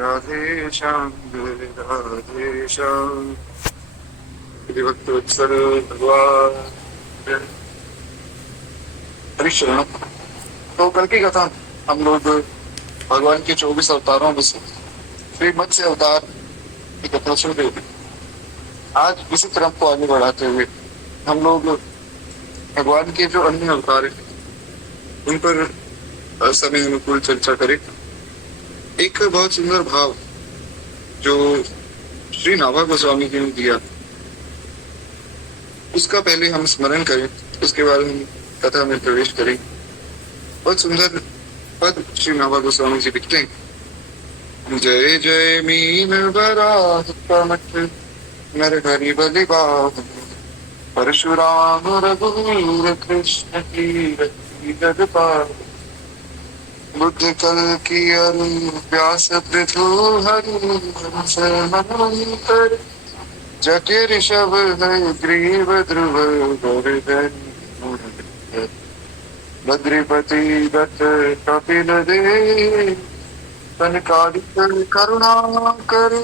राधे श्याम राधे श्याम। भक्त वत्सल भगवान हरिश्चरण। तो कल की कथा हम लोग भगवान के 24 अवतारों में से श्री मत्स्य अवतार की कथा सुन रहे थे। आज इसी क्रम को आगे बढ़ाते हुए हम लोग भगवान के जो अन्य अवतार हैं उन पर समय अनुकूल चर्चा करें। एक बहुत सुंदर भाव जो श्री नाभा गोस्वामी जी ने दिया उसका पहले हम स्मरण करें, उसके बाद हम कथा में प्रवेश करें। बहुत सुंदर पद श्री नाभा गोस्वामी जी लिखते हैं। जय जय मीन बराह कमठ नर हरि बलि बाहुन परशुराम रघुवीर कृष्ण कीरति जगपाल बुद्ध कल की अरु व्यास पृथु हरि वंश मनोहर जके ऋषभ है ग्रीव ध्रुव गोवर्धन बद्रीपति दत्त कपिल देव कनकादिक करुणा कर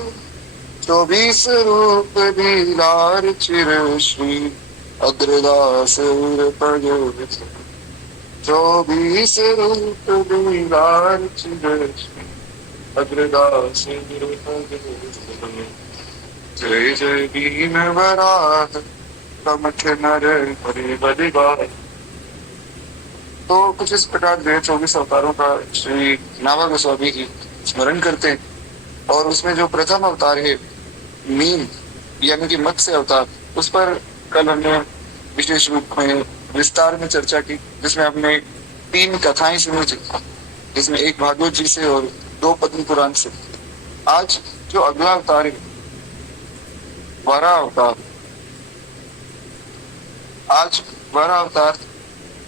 24 रूप लीलार चिर श्री अग्रदास पद 24 रूप लीलार चिर श्री अग्रदास पद। जय जय भीम वराह कमठ नर हरि बलि बाहुन। तो कुछ इस प्रकार जो 24 अवतारों का श्री नाभा गोस्वामी जी स्मरण करते हैं और उसमें जो प्रथम अवतार है मीन यानी कि मत्स्य अवतार, उस पर कल हमने विशेष रूप में विस्तार में चर्चा की, जिसमें हमने 3 कथाएं सुनी थी, जिसमें एक भागवत जी से और 2 पद्म पुराण से। आज जो अगला अवतार है वारा अवतार, आज वारा अवतार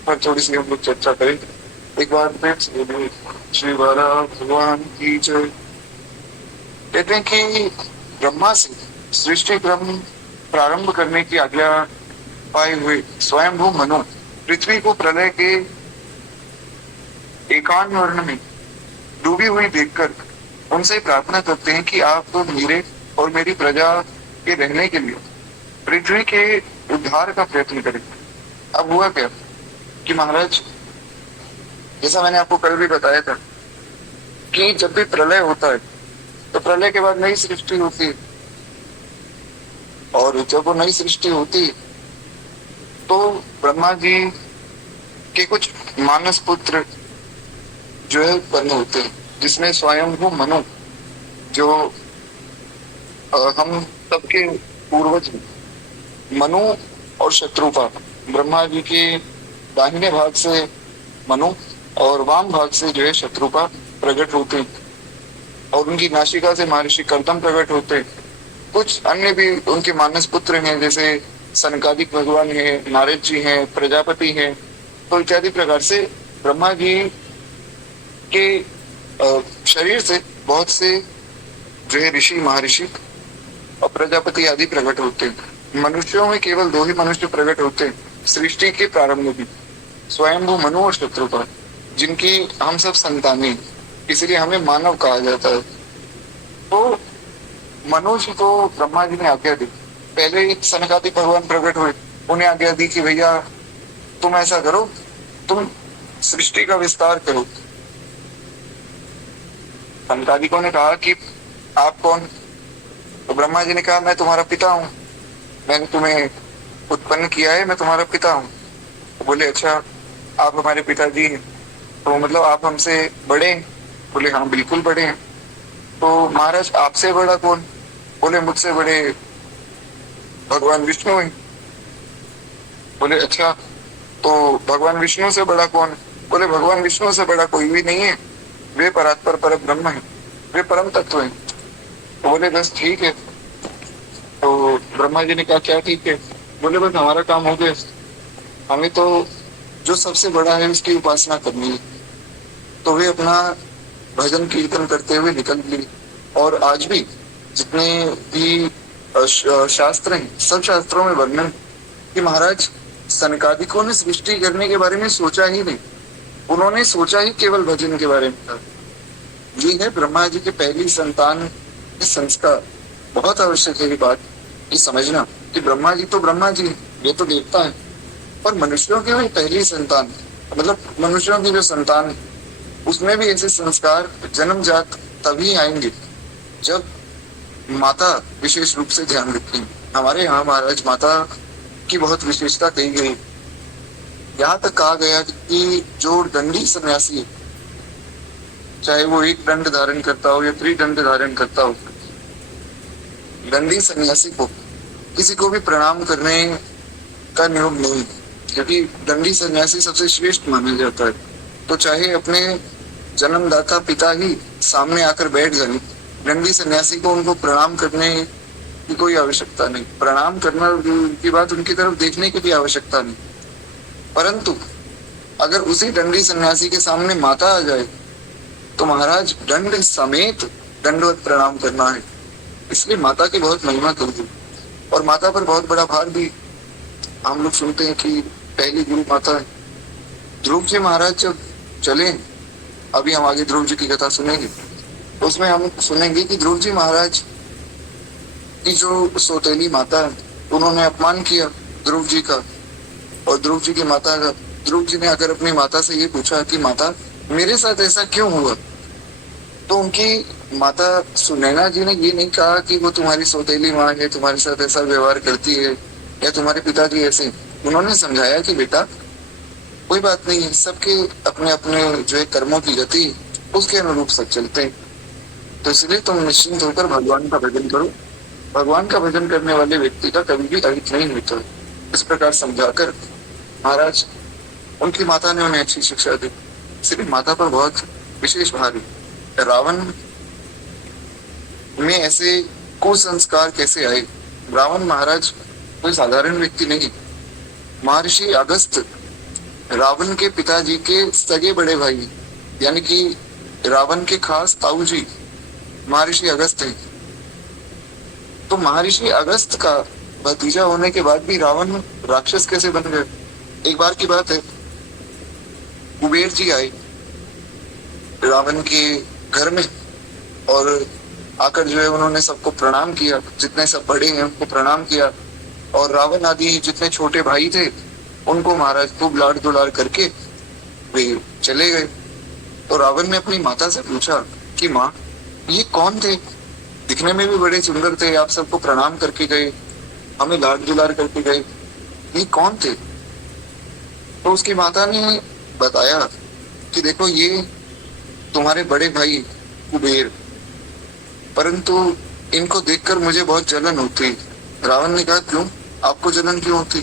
पर थोड़ी सी हम लोग चर्चा करेंगे। एक बार फिर से श्री वारा भगवान की जय। कहते हैं कि ब्रह्मा से सृष्टि क्रम प्रारंभ करने की आज्ञा पाए हुए स्वयंभू मनु पृथ्वी को प्रलय के एकांत वर्ण में डूबी हुई देखकर उनसे प्रार्थना करते हैं कि आप तो मेरे और मेरी प्रजा के रहने के लिए पृथ्वी के उद्धार का प्रयत्न करें। अब हुआ क्या कि महाराज, जैसा मैंने आपको कल भी बताया था कि जब भी प्रलय होता है तो प्रलय के बाद नई सृष्टि होती है, और जब वो नई सृष्टि होती है तो ब्रह्मा जी के कुछ मानस पुत्र जो है उत्पन्न होते हैं, जिसमें स्वयंभू मनु जो हम सबके पूर्वज मनु और शत्रुपा, ब्रह्मा जी के दाहिने भाग से मनु और वाम भाग से जो है शत्रुपा प्रकट होते हैं, और उनकी नासिका से महर्षि कर्दम प्रकट होते हैं। कुछ अन्य भी उनके मानस पुत्र हैं, जैसे सनकादिक भगवान है, नारद जी हैं, प्रजापति हैं। तो इत्यादि प्रकार से ब्रह्मा जी के शरीर से बहुत से जो है ऋषि महर्षि और प्रजापति आदि प्रकट होते हैं। मनुष्यों में केवल 2 ही मनुष्य प्रकट होते हैं सृष्टि के प्रारंभ में भी, स्वयंभू मनु और शत्रुपा, जिनकी हम सब संतानें, इसलिए हमें मानव कहा जाता है। तो मनु जी को ब्रह्मा जी ने आज्ञा दी। पहले सनकादिक भगवान प्रकट हुए, उन्हें आज्ञा दी कि भैया तुम ऐसा करो, तुम सृष्टि का विस्तार करो। सनकादिकों ने कहा कि आप कौन? तो ब्रह्मा जी ने कहा मैं तुम्हारा पिता हूँ, मैंने तुम्हें उत्पन्न किया है, मैं तुम्हारा पिता हूँ। तो बोले अच्छा, आप हमारे पिताजी हैं, तो मतलब आप हमसे बड़े हैं? बोले हाँ बिल्कुल बड़े हैं। तो महाराज आपसे बड़ा कौन? बोले मुझसे बड़े भगवान विष्णु हैं। बोले अच्छा, तो भगवान विष्णु से बड़ा कौन? बोले भगवान विष्णु से बड़ा कोई भी नहीं है, वे परात्पर पर ब्रह्म है, वे परम तत्व है। तो बोले बस ठीक है। तो ब्रह्मा जी ने कहा क्या ठीक है? बोले बस हमारा काम हो गया, हमें तो जो सबसे बड़ा है उसकी उपासना करनी है। तो वे अपना भजन कीर्तन करते हुए निकल गए। और आज भी जितने भी शास्त्र हैं, सब शास्त्रों में वर्णन कि महाराज सनकादिकों ने सृष्टि करने के बारे में सोचा ही नहीं, उन्होंने सोचा ही केवल भजन के बारे में था। ये है ब्रह्मा जी के पहली संतान के संस्कार। बहुत आवश्यक है ये बात, ये समझना कि ब्रह्मा जी तो ब्रह्मा जी हैं, ये तो देवता है, पर मनुष्यों की भी पहली संतान, मतलब मनुष्यों की जो संतान है, उसमें भी ऐसे संस्कार जन्मजात तभी आएंगे जब माता विशेष रूप से ध्यान रखेंगे। हमारे यहाँ महाराज माता की बहुत विशेषता कही गई। यहाँ तक कहा गया कि जो दंडी सन्यासी है, चाहे वो एक दंड धारण करता हो या त्रिदंड धारण करता हो, दंडी सन्यासी को किसी को भी प्रणाम करने का नियम नहीं, क्योंकि दंडी सन्यासी सबसे श्रेष्ठ माना जाता है। तो चाहे अपने जन्मदाता पिता ही सामने आकर बैठ जाए, दंडी सन्यासी को उनको प्रणाम करने की कोई आवश्यकता नहीं, प्रणाम करना की बात उनकी तरफ देखने की भी आवश्यकता नहीं। परंतु अगर उसी दंडी सन्यासी के सामने माता आ जाए तो महाराज दंड समेत दंडवत प्रणाम करना है। इसलिए माता की बहुत महिमा करती है, और माता पर बहुत बड़ा भार भी हम लोग सुनते हैं कि पहली गुरु माता है। ध्रुव जी महाराज जब चले, अभी हम आगे ध्रुव जी की कथा सुनेंगे, तो उसमें हम सुनेंगे कि ध्रुव जी महाराज की जो सौतेली माता है, उन्होंने अपमान किया ध्रुव जी का और ध्रुव जी की माता का। ध्रुव जी ने आकर अपनी माता से ये पूछा कि माता मेरे साथ ऐसा क्यों हुआ, तो उनकी माता सुनैना जी ने ये नहीं कहा कि वो तुम्हारी सौतेली माँ है, तुम्हारे साथ ऐसा व्यवहार करती है, या तुम्हारे पिताजी ऐसे। उन्होंने समझाया कि बेटा कोई बात नहीं है, सबके अपने अपने जो है कर्मों की गति उसके अनुरूप सब चलते हैं, तो इसलिए तुम निश्चिंत होकर भगवान का भजन करो। भगवान का भजन करने वाले व्यक्ति का कभी भी अहित नहीं होता। इस प्रकार समझाकर महाराज उनकी माता ने उन्हें अच्छी शिक्षा दी। इसलिए माता पर बहुत विशेष भार है। रावण में ऐसे कुसंस्कार कैसे आए? रावण महाराज कोई साधारण व्यक्ति नहीं। महर्षि अगस्त रावण के पिताजी के सगे बड़े भाई, यानी कि रावण के खास ताऊ जी महर्षि अगस्त हैं। तो महर्षि अगस्त का भतीजा होने के बाद भी रावण राक्षस कैसे बन गए? एक बार की बात है, कुबेर जी आए रावण के घर में और आकर जो है उन्होंने सबको प्रणाम किया, जितने सब बड़े हैं उनको प्रणाम किया, और रावण आदि जितने छोटे भाई थे उनको महाराज खूब लाड दुलार करके वे चले गए। तो रावण ने अपनी माता से पूछा कि माँ ये कौन थे? दिखने में भी बड़े सुंदर थे, आप सबको प्रणाम करके गए, हमें लाड दुलार करके गए, ये कौन थे? तो उसकी माता ने बताया कि देखो ये तुम्हारे बड़े भाई कुबेर, परंतु इनको देखकर मुझे बहुत जलन होती। रावण ने कहा क्यों, आपको जलन क्यों होती?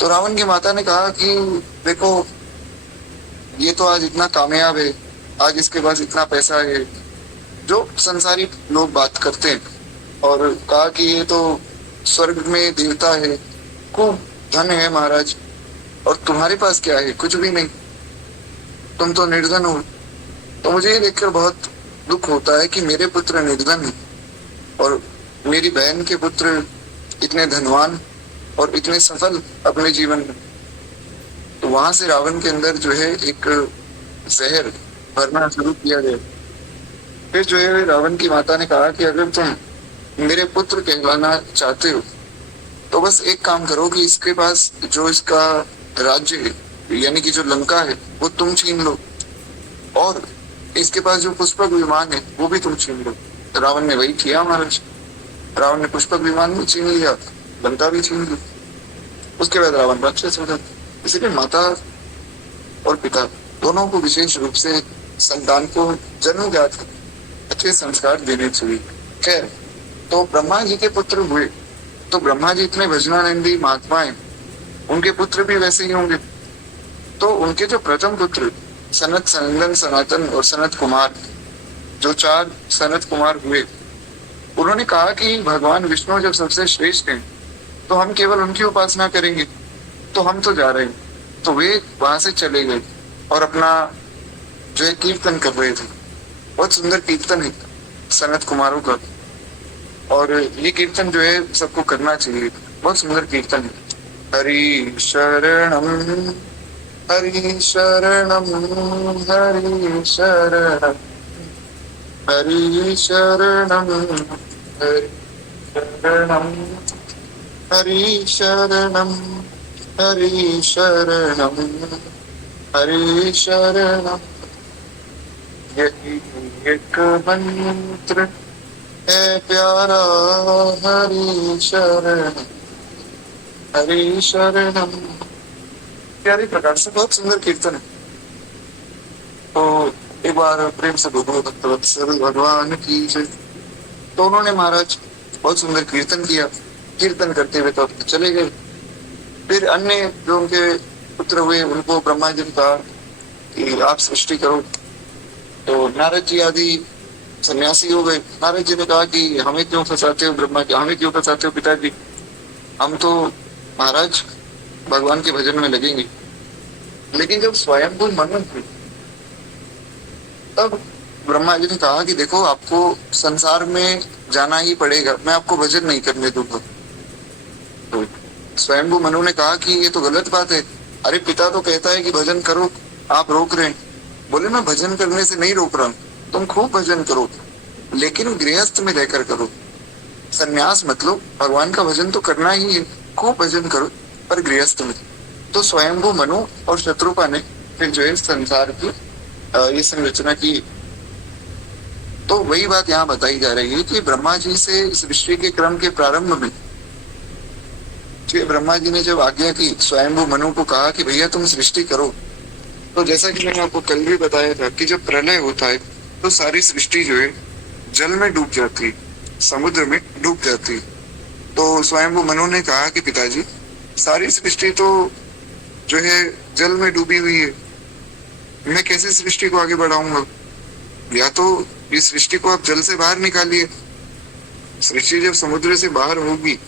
तो रावण की माता ने कहा कि देखो ये तो आज इतना कामयाब है, आज इसके पास इतना पैसा है, जो संसारी लोग बात करते हैं, और कहा कि ये तो स्वर्ग में देवता है, खूब धन है महाराज, और तुम्हारे पास क्या है? कुछ भी नहीं, तुम तो निर्धन हो। तो मुझे ये देखकर बहुत दुख होता है कि मेरे पुत्र निर्धन है और मेरी बहन के पुत्र इतने धनवान और इतने सफल अपने जीवन में। तो वहां से रावण के अंदर जो है एक जहर भरना शुरू किया गया। फिर जो है रावण की माता ने कहा कि अगर तुम मेरे पुत्र कहलाना चाहते हो तो बस एक काम करो कि इसके पास जो इसका राज्य है, यानी कि जो लंका है, वो तुम छीन लो, और इसके पास जो पुष्पक विमान है वो भी तुम छीन लो। तो रावण ने वही किया महाराज, रावण ने पुष्पक विमान भी छीन लिया, लंका भी छीन ली। उसके बाद रावण राक्षस हो जाता। इसलिए माता और पिता दोनों को विशेष रूप से संतान को जन्मजात अच्छे संस्कार देने चाहिए। खैर, तो ब्रह्मा जी के पुत्र हुए, तो ब्रह्मा जी इतने भजनानंदी महात्मा हैं, उनके पुत्र भी वैसे ही होंगे। तो उनके जो प्रथम पुत्र सनत, सनंदन, सनातन और सनत कुमार, जो 4 सनत कुमार हुए, उन्होंने कहा कि भगवान विष्णु जब सबसे श्रेष्ठ हैं तो हम केवल उनकी उपासना करेंगे, तो हम तो जा रहे हैं। तो वे वहां से चले गए और अपना जो है कीर्तन कर रहे थे। बहुत सुंदर कीर्तन है सनत कुमारों का, और ये कीर्तन जो है सबको करना चाहिए, बहुत सुंदर कीर्तन है। हरि शरणम हरि शरणम, हरि शरणम, हरि शरणम, हरि शरणम, हरि शरणम, हरि शरणम, हरि शरणम। यही एक मंत्र है प्यारा, हरि शरणम, हरि शरणम। प्यारी प्रकार से बहुत सुंदर कीर्तन है। तो एक बार प्रेम से बोलो भक्तवत्सल भगवान की जय। तो उन्होंने महाराज बहुत सुंदर कीर्तन किया। कीर्तन करते हुए तो चले गए। फिर अन्य जो उनके पुत्र हुए उनको ब्रह्मा जी ने कहा कि आप सृष्टि करो। तो नारद जी आदि सन्यासी हो गए। नारद जी ने कहा कि हमें क्यों फंसाते हो ब्रह्मा जी, हमें क्यों फंसाते हो पिताजी, हम तो महाराज भगवान के भजन में लगेंगे। लेकिन जब स्वयंभू मनु हुई तब ब्रह्मा जी ने कहा कि देखो आपको संसार में जाना ही पड़ेगा, मैं आपको भजन नहीं करने दूंगा। तो स्वयंभू मनु ने कहा कि ये तो गलत बात है, अरे पिता तो कहता है कि भजन करो, आप रोक रहे हैं। बोले मैं भजन करने से नहीं रोक रहा हूँ, तुम खूब भजन करो लेकिन गृहस्थ में रहकर करो, संन्यास मत लो। भगवान का भजन तो करना ही है, खूब भजन करो पर गृहस्थ में। तो स्वयंभू मनु और शत्रुपा ने फिर जो है संसार की ये संरचना की। तो वही बात यहाँ बताई जा रही है कि ब्रह्मा जी से सृष्टि के क्रम के प्रारंभ में ब्रह्मा जी ने जब आज्ञा की, स्वयंभू मनु को कहा कि भैया तुम सृष्टि करो। तो जैसा कि मैंने आपको कल भी बताया था कि जब प्रलय होता है तो सारी सृष्टि जो है जल में डूब जाती, समुद्र में डूब जाती। तो स्वयंभू मनु ने कहा कि पिताजी सारी सृष्टि तो जो है जल में डूबी हुई है, मैं कैसे सृष्टि को आगे बढ़ाऊंगा। या तो इस सृष्टि को आप जल से बाहर निकालिए, सृष्टि जब समुद्र से बाहर होगी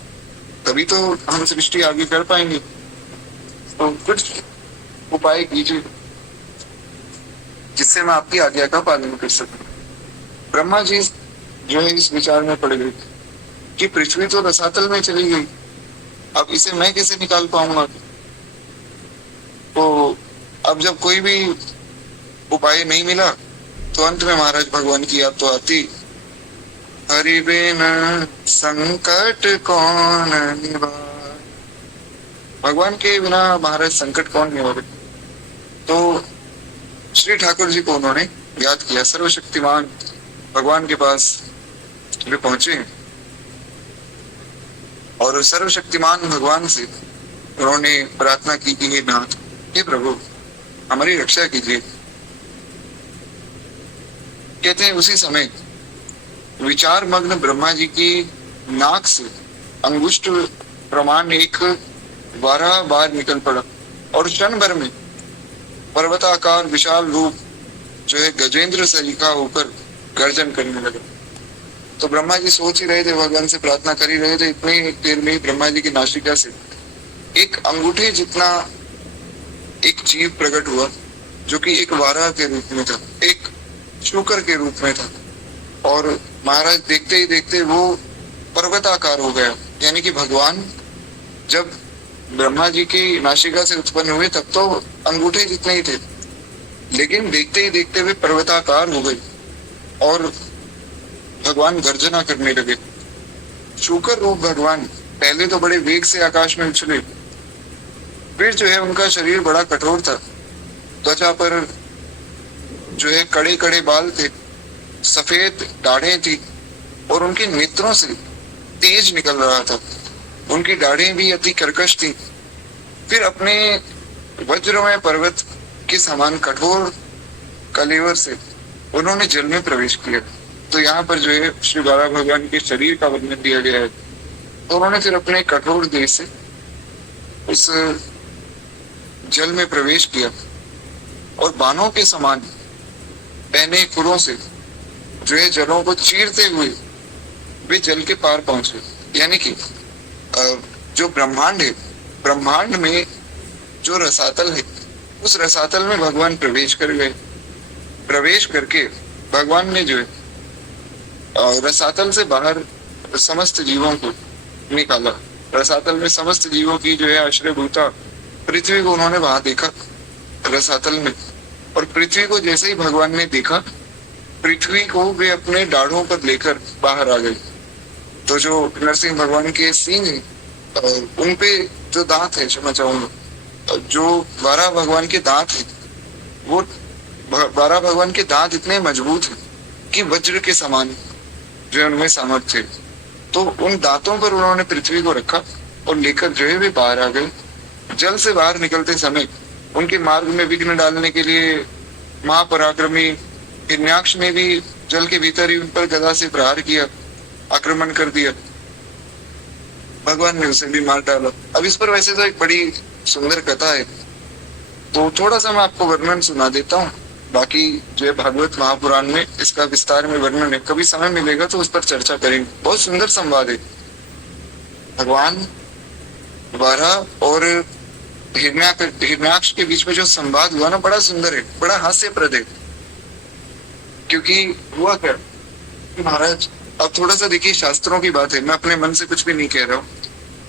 तभी तो हम सृष्टि आगे कर पाएंगे। तो कुछ उपाय कीजिए जिससे मैं आपकी आज्ञा का पालन कर सकूं। ब्रह्मा जी जो है इस विचार में पड़ गए कि पृथ्वी तो रसातल में चली गई, अब इसे मैं कैसे निकाल पाऊंगा। तो अब जब कोई भी उपाय नहीं मिला तो अंत में महाराज भगवान की याद तो आती, हरि बिन संकट कौन निवारे। भगवान के बिना महाराज संकट कौन निवारे। तो श्री ठाकुर जी को उन्होंने याद किया, सर्वशक्तिमान भगवान के पास वे पहुंचे और सर्वशक्तिमान भगवान से उन्होंने प्रार्थना की कि हे नाथ, हे प्रभु हमारी रक्षा कीजिए। कहते हैं उसी समय विचार मग्न ब्रह्मा जी की नाक से अंगुष्ठ प्रमाण एक वारा बार निकल पड़ा और क्षण भर में पर्वताकार विशाल रूप जो है गजेंद्र सरीखा होकर गर्जन करने लगा। तो ब्रह्मा जी सोच ही रहे थे, भगवान से प्रार्थना कर ही रहे थे, इतने देर में ही ब्रह्मा जी की नासिका से एक अंगूठे जितना एक जीव प्रकट हुआ जो कि एक वारा के रूप में था, एक शूकर के रूप में था। और महाराज देखते ही देखते वो पर्वताकार हो गया। यानी कि भगवान जब ब्रह्मा जी की नासिका से उत्पन्न हुए तब तो अंगूठे जितने ही थे, लेकिन देखते ही देखते वे पर्वताकार हो गए और भगवान गर्जना करने लगे। शूकर रूप भगवान पहले तो बड़े वेग से आकाश में उछले, फिर जो है उनका शरीर बड़ा कठोर था, त्वचा पर जो है कड़े कड़े बाल थे, सफेद दाढ़ें थी और उनके नेत्रों से तेज निकल रहा था। उनकी दाढ़ें भी अति कर्कश थी। फिर अपने वज्रमय पर्वत के समान कठोर कलेवर से उन्होंने जल में प्रवेश किया। तो यहाँ पर जो है श्री बाला भगवान के शरीर का वर्णन दिया गया है। तो उन्होंने फिर अपने कठोर देह से उस जल में प्रवेश किया और बाणों के समान पहने खुरों से जो है जलों को चीरते हुए वे जल के पार पहुंचे। यानी कि जो ब्रह्मांड है, ब्रह्मांड में जो रसातल है, उस रसातल में भगवान प्रवेश कर गए। प्रवेश करके भगवान ने जो है रसातल से बाहर समस्त जीवों को निकाला। रसातल में समस्त जीवों की जो है आश्रयभूता पृथ्वी को उन्होंने वहां देखा रसातल में। और पृथ्वी को जैसे ही भगवान ने देखा, पृथ्वी को वे अपने दाढ़ों पर लेकर बाहर आ गए। तो जो नरसिंह भगवान के सींग हैं, उन पे जो दांत है, क्षमा चाहूंगा, जो 12 भगवान के दांत हैं, वो 12 भगवान के दांत इतने मजबूत हैं कि वज्र के समान जो है उनमें सामर्थ्य थे। तो उन दांतों पर उन्होंने पृथ्वी को रखा और लेकर जो है वे बाहर आ गए। जल से बाहर निकलते समय उनके मार्ग में विघ्न डालने के लिए महापराक्रमी हिरण्याक्ष ने भी जल के भीतर ही उन पर गदा से प्रहार किया, आक्रमण कर दिया। भगवान ने उसे भी मार डाला। अब इस पर वैसे तो एक बड़ी सुंदर कथा है, तो थोड़ा सा मैं आपको वर्णन सुना देता हूँ। बाकी जो है भागवत महापुराण में इसका विस्तार में वर्णन है, कभी समय मिलेगा तो उस पर चर्चा करेंगे। बहुत सुंदर संवाद है। भगवान द्वारा और हिरण्याक्ष के बीच में जो संवाद हुआ ना, बड़ा सुंदर है, बड़ा हास्यप्रद है। क्योंकि हुआ क्या महाराज, अब थोड़ा सा देखिए, शास्त्रों की बात है, मैं अपने मन से कुछ भी नहीं कह रहा हूँ,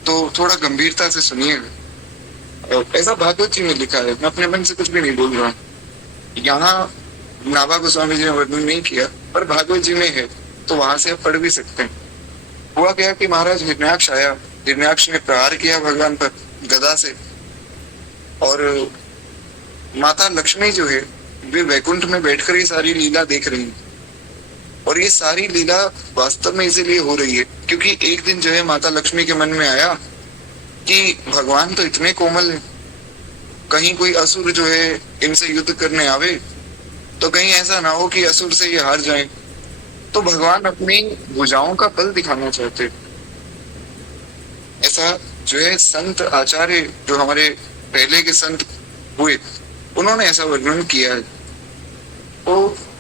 तो थोड़ा गंभीरता से सुनिएगा। ऐसा भागवत जी में लिखा है, मैं अपने मन से कुछ भी नहीं बोल रहा हूँ। यहाँ नाभा गोस्वामी जी ने वर्णन नहीं किया, पर भागवत जी में है, तो वहां से आप पढ़ भी सकते हैं। हुआ क्या कि महाराज हिरण्याक्ष आया, हिरण्याक्ष ने प्रहार किया भगवान पर गदा से, और माता लक्ष्मी जो है वे वैकुंठ में बैठकर ये सारी लीला देख रही है। और ये सारी लीला वास्तव में इसीलिए हो रही है क्योंकि एक दिन जो है माता लक्ष्मी के मन में आया कि भगवान तो इतने कोमल है, कहीं कोई असुर जो है इनसे युद्ध करने आवे तो कहीं ऐसा ना हो कि असुर से ये हार जाएं। तो भगवान अपनी भुजाओं का बल दिखाना चाहते। ऐसा जो है संत आचार्य जो हमारे पहले के संत हुए, उन्होंने ऐसा वर्णन किया है। तो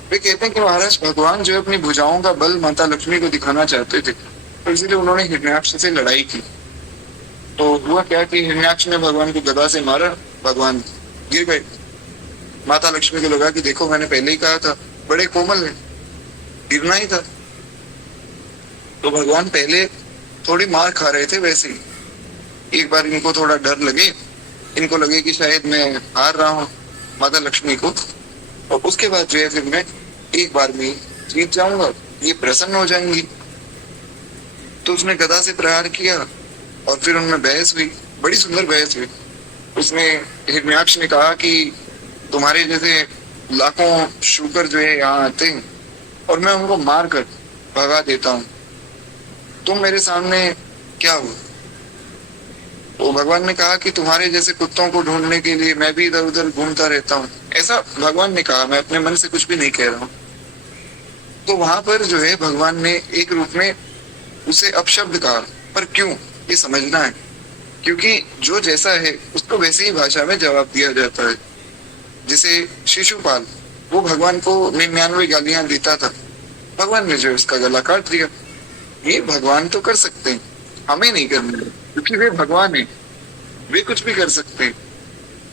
वे कहते हैं कि महाराज भगवान जो है अपनी भुजाओं का बल माता लक्ष्मी को दिखाना चाहते थे, तो इसलिए उन्होंने हिरण्याक्ष से लड़ाई की। तो हुआ क्या कि हिरण्याक्ष ने भगवान को गदा से मारा, भगवान गिर गए। माता लक्ष्मी को लगा कि देखो मैंने पहले ही कहा था, बड़े कोमल है, गिरना ही था। तो भगवान पहले थोड़ी मार खा रहे थे, वैसे ही एक बार इनको थोड़ा डर लगे, इनको लगे कि शायद मैं हार रहा हूँ माता लक्ष्मी को, और उसके बाद जो है फिर मैं एक बार में जीत जाऊंगा, ये प्रसन्न हो जाएंगी। तो उसने गदा से प्रहार किया और फिर उनमें बहस हुई, बड़ी सुंदर बहस हुई। उसने हिरण्याक्ष ने कहा कि तुम्हारे जैसे लाखों शूकर जो है यहाँ आते हैं और मैं उनको मार कर भगा देता हूँ, तुम मेरे सामने क्या हो? तो भगवान ने कहा कि तुम्हारे जैसे कुत्तों को ढूंढने के लिए मैं भी इधर उधर घूमता रहता हूँ, ऐसा भगवान ने कहा, मैं अपने मन से कुछ भी नहीं कह रहा हूँ। तो वहां पर जो है भगवान ने एक रूप में उसे अपशब्द कहा, पर क्यों ये समझना है, क्योंकि जो जैसा है उसको वैसे ही भाषा में जवाब दिया जाता है। जैसे शिशुपाल, वो भगवान को 99 गालियां देता था, भगवान ने जो उसका गला काट दिया। ये भगवान तो कर सकते हैं, हमें नहीं करना, क्योंकि वे भगवान है, वे कुछ भी कर सकते हैं।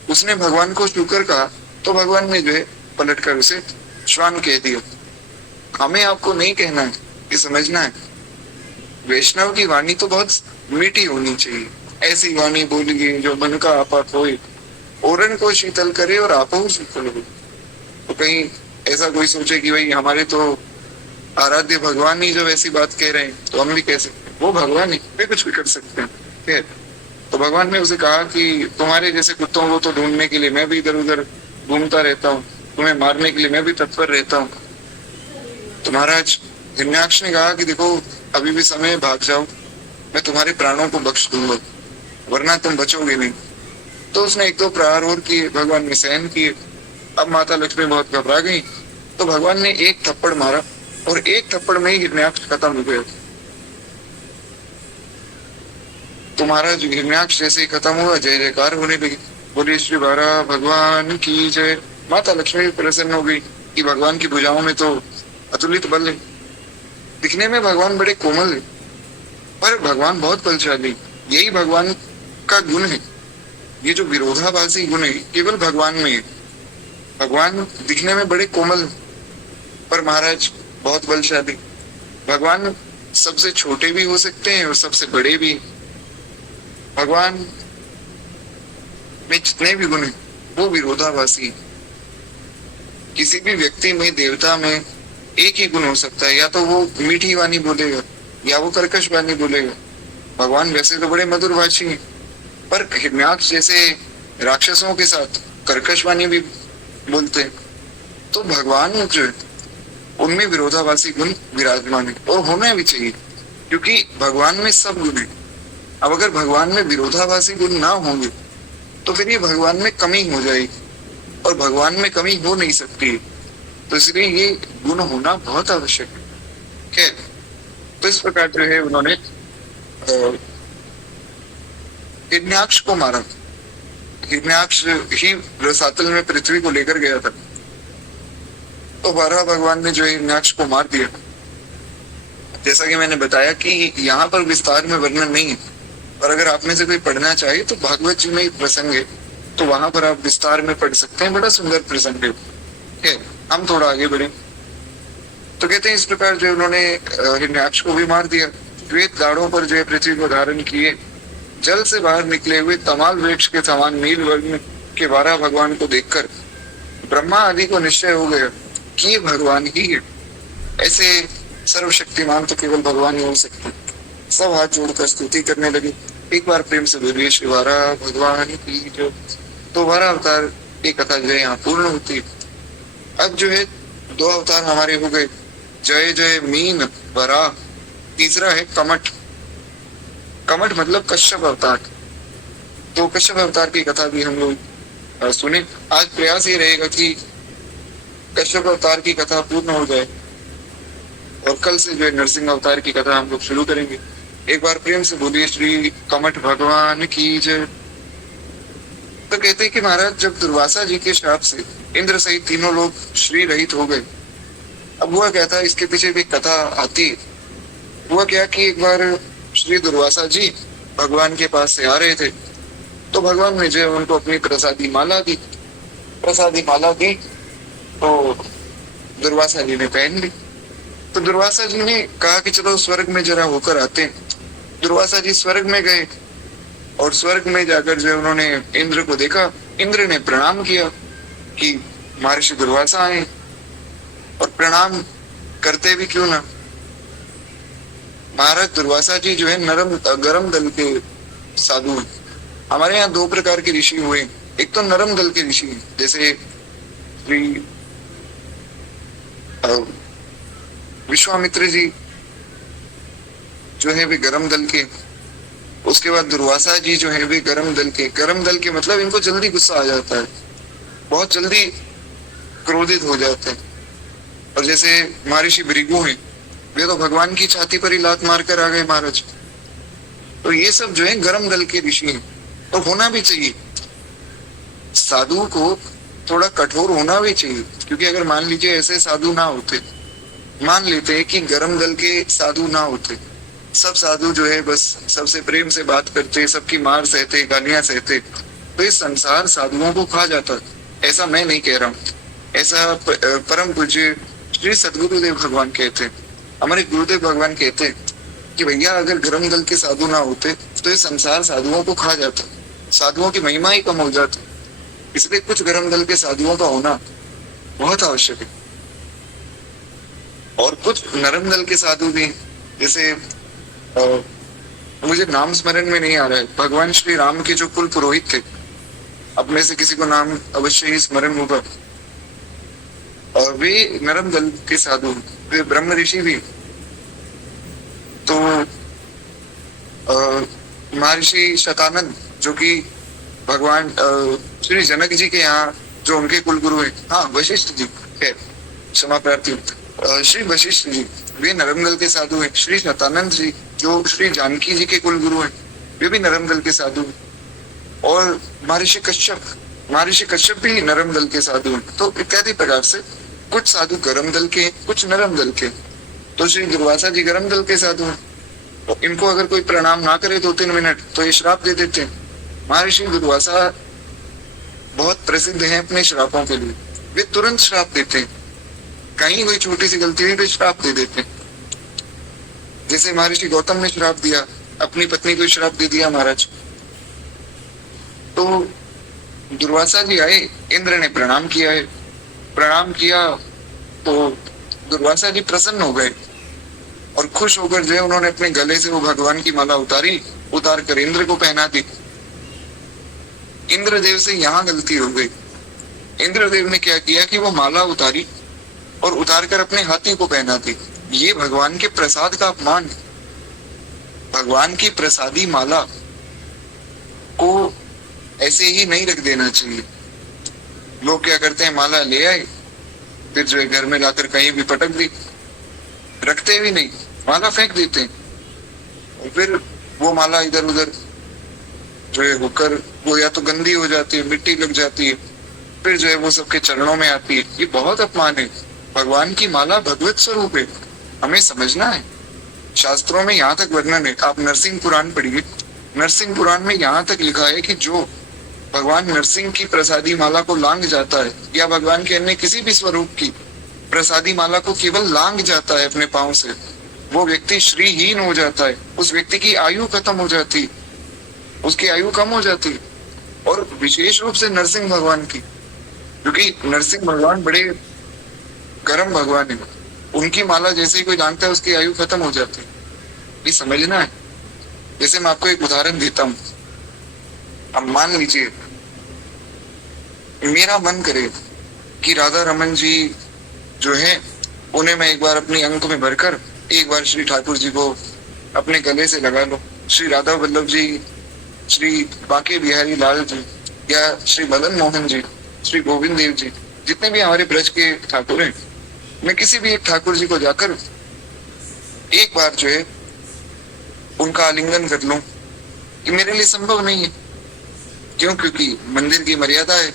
उसने भगवान को शुकर कहा तो भगवान ने जो है पलट कर उसे श्वान कह दिया। हमें आपको नहीं कहना है, ये समझना है। वैष्णव की वाणी तो बहुत मीठी होनी चाहिए, ऐसी वाणी बोलिए जो मन का आपा खोए, ओरन को शीतल करे और आपो शीतल हो। तो कहीं ऐसा कोई सोचे कि भाई हमारे तो आराध्य भगवान ही जो वैसी बात कह रहे हैं तो हम भी कह सकते हैं, वो भगवान ही, वे कुछ भी कर सकते हैं। फिर तो भगवान ने उसे कहा कि तुम्हारे जैसे कुत्तों को तो ढूंढने के लिए मैं भी इधर उधर घूमता रहता हूँ, तुम्हें मारने के लिए मैं भी तत्पर रहता हूँ। तो महाराज हिरण्याक्ष ने कहा कि देखो अभी भी समय, भाग जाओ, मैं तुम्हारे प्राणों को बख्श दूंगा, वरना तुम बचोगे नहीं। तो उसने एक दो प्रहार और किए, भगवान ने सहन किए। अब माता लक्ष्मी बहुत घबरा गई, तो भगवान ने एक थप्पड़ मारा और एक थप्पड़ में ही हिरण्याक्ष खत्म हो गया। तो महाराज हिरण्याक्ष जैसे ही खत्म हुआ, जय जयकार होने लगी, बोले श्री बारा भगवान की जय। माता लक्ष्मी भी प्रसन्न हो गई कि भगवान की भुजाओं में तो अतुलित बल है। दिखने में भगवान बड़े कोमल है, पर भगवान बहुत बलशाली, यही भगवान का गुण है। ये जो विरोधाभासी गुण है केवल भगवान में है। भगवान दिखने में बड़े कोमल पर महाराज बहुत बलशाली। भगवान सबसे छोटे भी हो सकते हैं और सबसे बड़े भी। भगवान में जितने भी गुण हैं वो विरोधाभासी। किसी भी व्यक्ति में, देवता में एक ही गुण हो सकता है, या तो वो मीठी वाणी बोलेगा या वो कर्कश वाणी बोलेगा। भगवान वैसे तो बड़े मधुर भाषी हैं, पर हिरण्याक्ष जैसे राक्षसों के साथ कर्कश वाणी भी बोलते हैं। तो भगवान जो है उनमें विरोधाभासी गुण विराजमान है, और होना भी चाहिए, क्योंकि भगवान में सब गुण है। अब अगर भगवान में विरोधाभासी गुण ना होंगे तो फिर ये भगवान में कमी हो जाएगी, और भगवान में कमी हो नहीं सकती। तो इसलिए ये गुण होना बहुत आवश्यक है। खैर, तो इस प्रकार जो है उन्होंने हिरण्याक्ष को मारा। हिरण्याक्ष ही रसातल में पृथ्वी को लेकर गया था, तो वाराह भगवान ने जो है हिरण्याक्ष को मार दिया। जैसा कि मैंने बताया कि यहाँ पर विस्तार में वर्णन नहीं है, और अगर आप में से कोई पढ़ना चाहे तो भागवत जी में एक प्रसंग है, तो वहां पर आप विस्तार में पढ़ सकते हैं। बड़ा सुंदर प्रसंग है। हम थोड़ा आगे बढ़े तो कहते हैं इस प्रकार जो उन्होंने हिरण्याक्ष को भी मार दिया। श्वेत दाढ़ों पर जो है पृथ्वी को धारण किए, जल से बाहर निकले हुए तमाल वृक्ष के समान नील वर्ण के वाराह भगवान को देखकर ब्रह्मा आदि को निश्चय हो गया कि ये भगवान ही है। ऐसे सर्वशक्तिमान तो केवल भगवान ही हो सकते। सब हाथ जोड़कर स्तुति करने लगे। एक बार प्रेम से बोलिए श्री वाराह भगवान की जो। तो वाराह अवतार की कथा जो है यहाँ पूर्ण होती है। अब जो है 2 अवतार हमारे हो गए, जय जय मीन वराह। तीसरा है कमठ। कमठ मतलब कश्यप अवतार। तो कश्यप अवतार की कथा भी हम लोग सुने। आज प्रयास ये रहेगा कि कश्यप अवतार की कथा पूर्ण हो जाए, और कल से जो है नरसिंह अवतार की कथा हम लोग शुरू करेंगे। एक बार प्रेम से बोलिए श्री कमठ भगवान की जय। तो कहते हैं कि महाराज जब दुर्वासा जी के श्राप से इंद्र सहित तीनों लोग श्री रहित हो गए। अब हुआ क्या था, इसके पीछे भी कथा आती है। हुआ क्या कि एक बार श्री दुर्वासा जी भगवान के पास से आ रहे थे, तो भगवान ने जो उनको अपनी प्रसादी माला दी। प्रसादी माला दी तो दुर्वासा जी ने पहन ली। तो दुर्वासा जी ने कहा कि चलो स्वर्ग में जरा होकर आते हैं। दुर्वासा जी स्वर्ग में गए, और स्वर्ग में जाकर जो उन्होंने इंद्र को देखा। इंद्र ने प्रणाम किया कि महर्षि दुर्वासा आए, और प्रणाम करते भी क्यों ना। महाराज दुर्वासा जी जो है गरम दल के साधु हैं। हमारे यहाँ 2 प्रकार के ऋषि हुए। एक तो नरम दल के ऋषि, जैसे श्री विश्वामित्र जी जो है वे गरम दल के। उसके बाद दुर्वासा जी जो है वे गरम दल के। गरम दल के मतलब इनको जल्दी गुस्सा आ जाता है, बहुत जल्दी क्रोधित हो जाते हैं। और जैसे महर्षि भृगु हैं, वे तो भगवान की छाती पर ही लात मार कर आ गए महाराज। तो ये सब जो है गरम दल के ऋषि हैं। तो होना भी चाहिए, साधु को थोड़ा कठोर होना भी चाहिए, क्योंकि अगर मान लीजिए ऐसे साधु ना होते, मान लेते हैं कि गरम दल के साधु ना होते, सब साधु जो है बस सबसे प्रेम से बात करते, सबकी मार सहते, गालियां सहते, तो इस संसार साधुओं को खा जाता। ऐसा मैं नहीं कह रहा हूँ, ऐसा परम पूज्य श्री सदगुरुदेव भगवान कहते हैं। हमारे गुरुदेव भगवान कहते हैं कि भैया अगर गरम दल के साधु ना होते तो ये संसार साधुओं को खा जाता, साधुओं की महिमा ही कम हो जाती। इसलिए कुछ गरम दल के साधुओं का होना बहुत आवश्यक है। और कुछ नरम दल के साधु भी, जैसे मुझे नाम स्मरण में नहीं आ रहा है, भगवान श्री राम के जो कुल पुरोहित थे, अब में से किसी को नाम अवश्य ही स्मरण होगा, और वे नरम दल के साधु, वे ब्रह्म ऋषि भी। तो महर्षि शतानंद जो कि भगवान श्री जनक जी के यहाँ जो उनके कुल गुरु हैं, हाँ वशिष्ठ जी, क्षमा प्रार्थी, श्री वशिष्ठ जी वे नरम दल के साधु हैं। श्री शतानंद जी जो श्री जानकी जी के कुल गुरु हैं, वे भी नरम दल के साधु हैं। और महर्षि कश्यप भी नरम दल के साधु हैं। तो इत्यादि प्रकार से कुछ साधु गरम दल के, कुछ नरम दल के। तो श्री दुर्वासा जी गरम दल के साधु हैं। तो इनको अगर कोई प्रणाम ना करे 2-3 मिनट तो ये श्राप दे देते हैं। महर्षि दुर्वासा बहुत प्रसिद्ध हैं अपने श्रापों के लिए। वे तुरंत श्राप देते हैं, कहीं कोई छोटी सी गलती हुई तो श्राप दे देते हैं। जैसे महर्षि गौतम ने श्राप दिया, अपनी पत्नी को श्राप दे दिया महाराज। तो दुर्वासा जी आए, इंद्र ने प्रणाम किया है। प्रणाम किया तो दुर्वासा जी प्रसन्न हो गए और खुश होकर जो है उन्होंने अपने गले से वो भगवान की माला उतारी, उतार कर इंद्र को पहना दी। इंद्रदेव से यहाँ गलती हो गई। इंद्रदेव ने क्या किया कि वो माला उतारी और उतार कर अपने हाथी को पहना दी। ये भगवान के प्रसाद का अपमान है। भगवान की प्रसादी माला को ऐसे ही नहीं रख देना चाहिए। लोग क्या करते हैं, माला ले आए, फिर जो है घर में लाकर कहीं भी पटक दी, रखते भी नहीं, माला फेंक देते हैं। और फिर वो माला इधर उधर जो है होकर वो या तो गंदी हो जाती है, मिट्टी लग जाती है, फिर जो है वो सबके चरणों में आती है। ये बहुत अपमान है। भगवान की माला भगवत स्वरूप है, हमें समझना है। शास्त्रों में यहाँ तक वर्णन है, आप नरसिंह पुराण पढ़िए। नरसिंह पुराण में यहाँ तक लिखा है कि जो भगवान नरसिंह की प्रसादी माला को लांग जाता है या भगवान के अन्य किसी भी स्वरूप की प्रसादी माला को केवल लांग जाता है अपने पांव से, वो व्यक्ति श्रीहीन हो जाता है। उस व्यक्ति की आयु खत्म हो जाती है, उसकी आयु कम हो जाती है। और विशेष रूप से नरसिंह भगवान की, क्योंकि नरसिंह भगवान बड़े गर्म भगवान है, उनकी माला जैसे ही कोई लांघता है उसकी आयु खत्म हो जाती है। ये समझना है। जैसे मैं आपको एक उदाहरण देता हूँ। अब मान लीजिए मेरा मन करे कि राधा रमन जी जो है उन्हें मैं एक बार अपनी अंक में भरकर एक बार श्री ठाकुर जी को अपने गले से लगा लो। श्री राधा वल्लभ जी, श्री बांके बिहारी लाल जी या श्री मदन मोहन जी, श्री गोविंद देव जी, जितने भी हमारे ब्रज के ठाकुर हैं, मैं किसी भी एक ठाकुर जी को जाकर एक बार जो है उनका आलिंगन कर लूं, कि मेरे लिए संभव नहीं है। क्यों? क्योंकि मंदिर की मर्यादा है।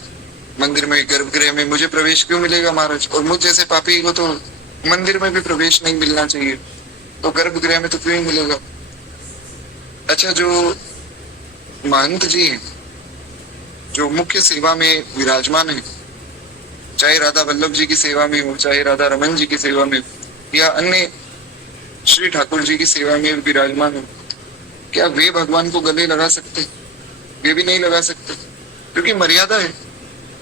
मंदिर में, गर्भगृह में मुझे प्रवेश क्यों मिलेगा महाराज? और मुझ जैसे पापी को तो मंदिर में भी प्रवेश नहीं मिलना चाहिए, तो गर्भगृह में तो क्यों ही मिलेगा। अच्छा, जो महंत जी हैं, जो मुख्य सेवा में विराजमान है, चाहे राधा वल्लभ जी की सेवा में हो, चाहे राधा रमन जी की सेवा में हो, या अन्य श्री ठाकुर जी की सेवा में विराजमान हो, क्या वे भगवान को गले लगा सकते? वे भी नहीं लगा सकते, क्योंकि मर्यादा है।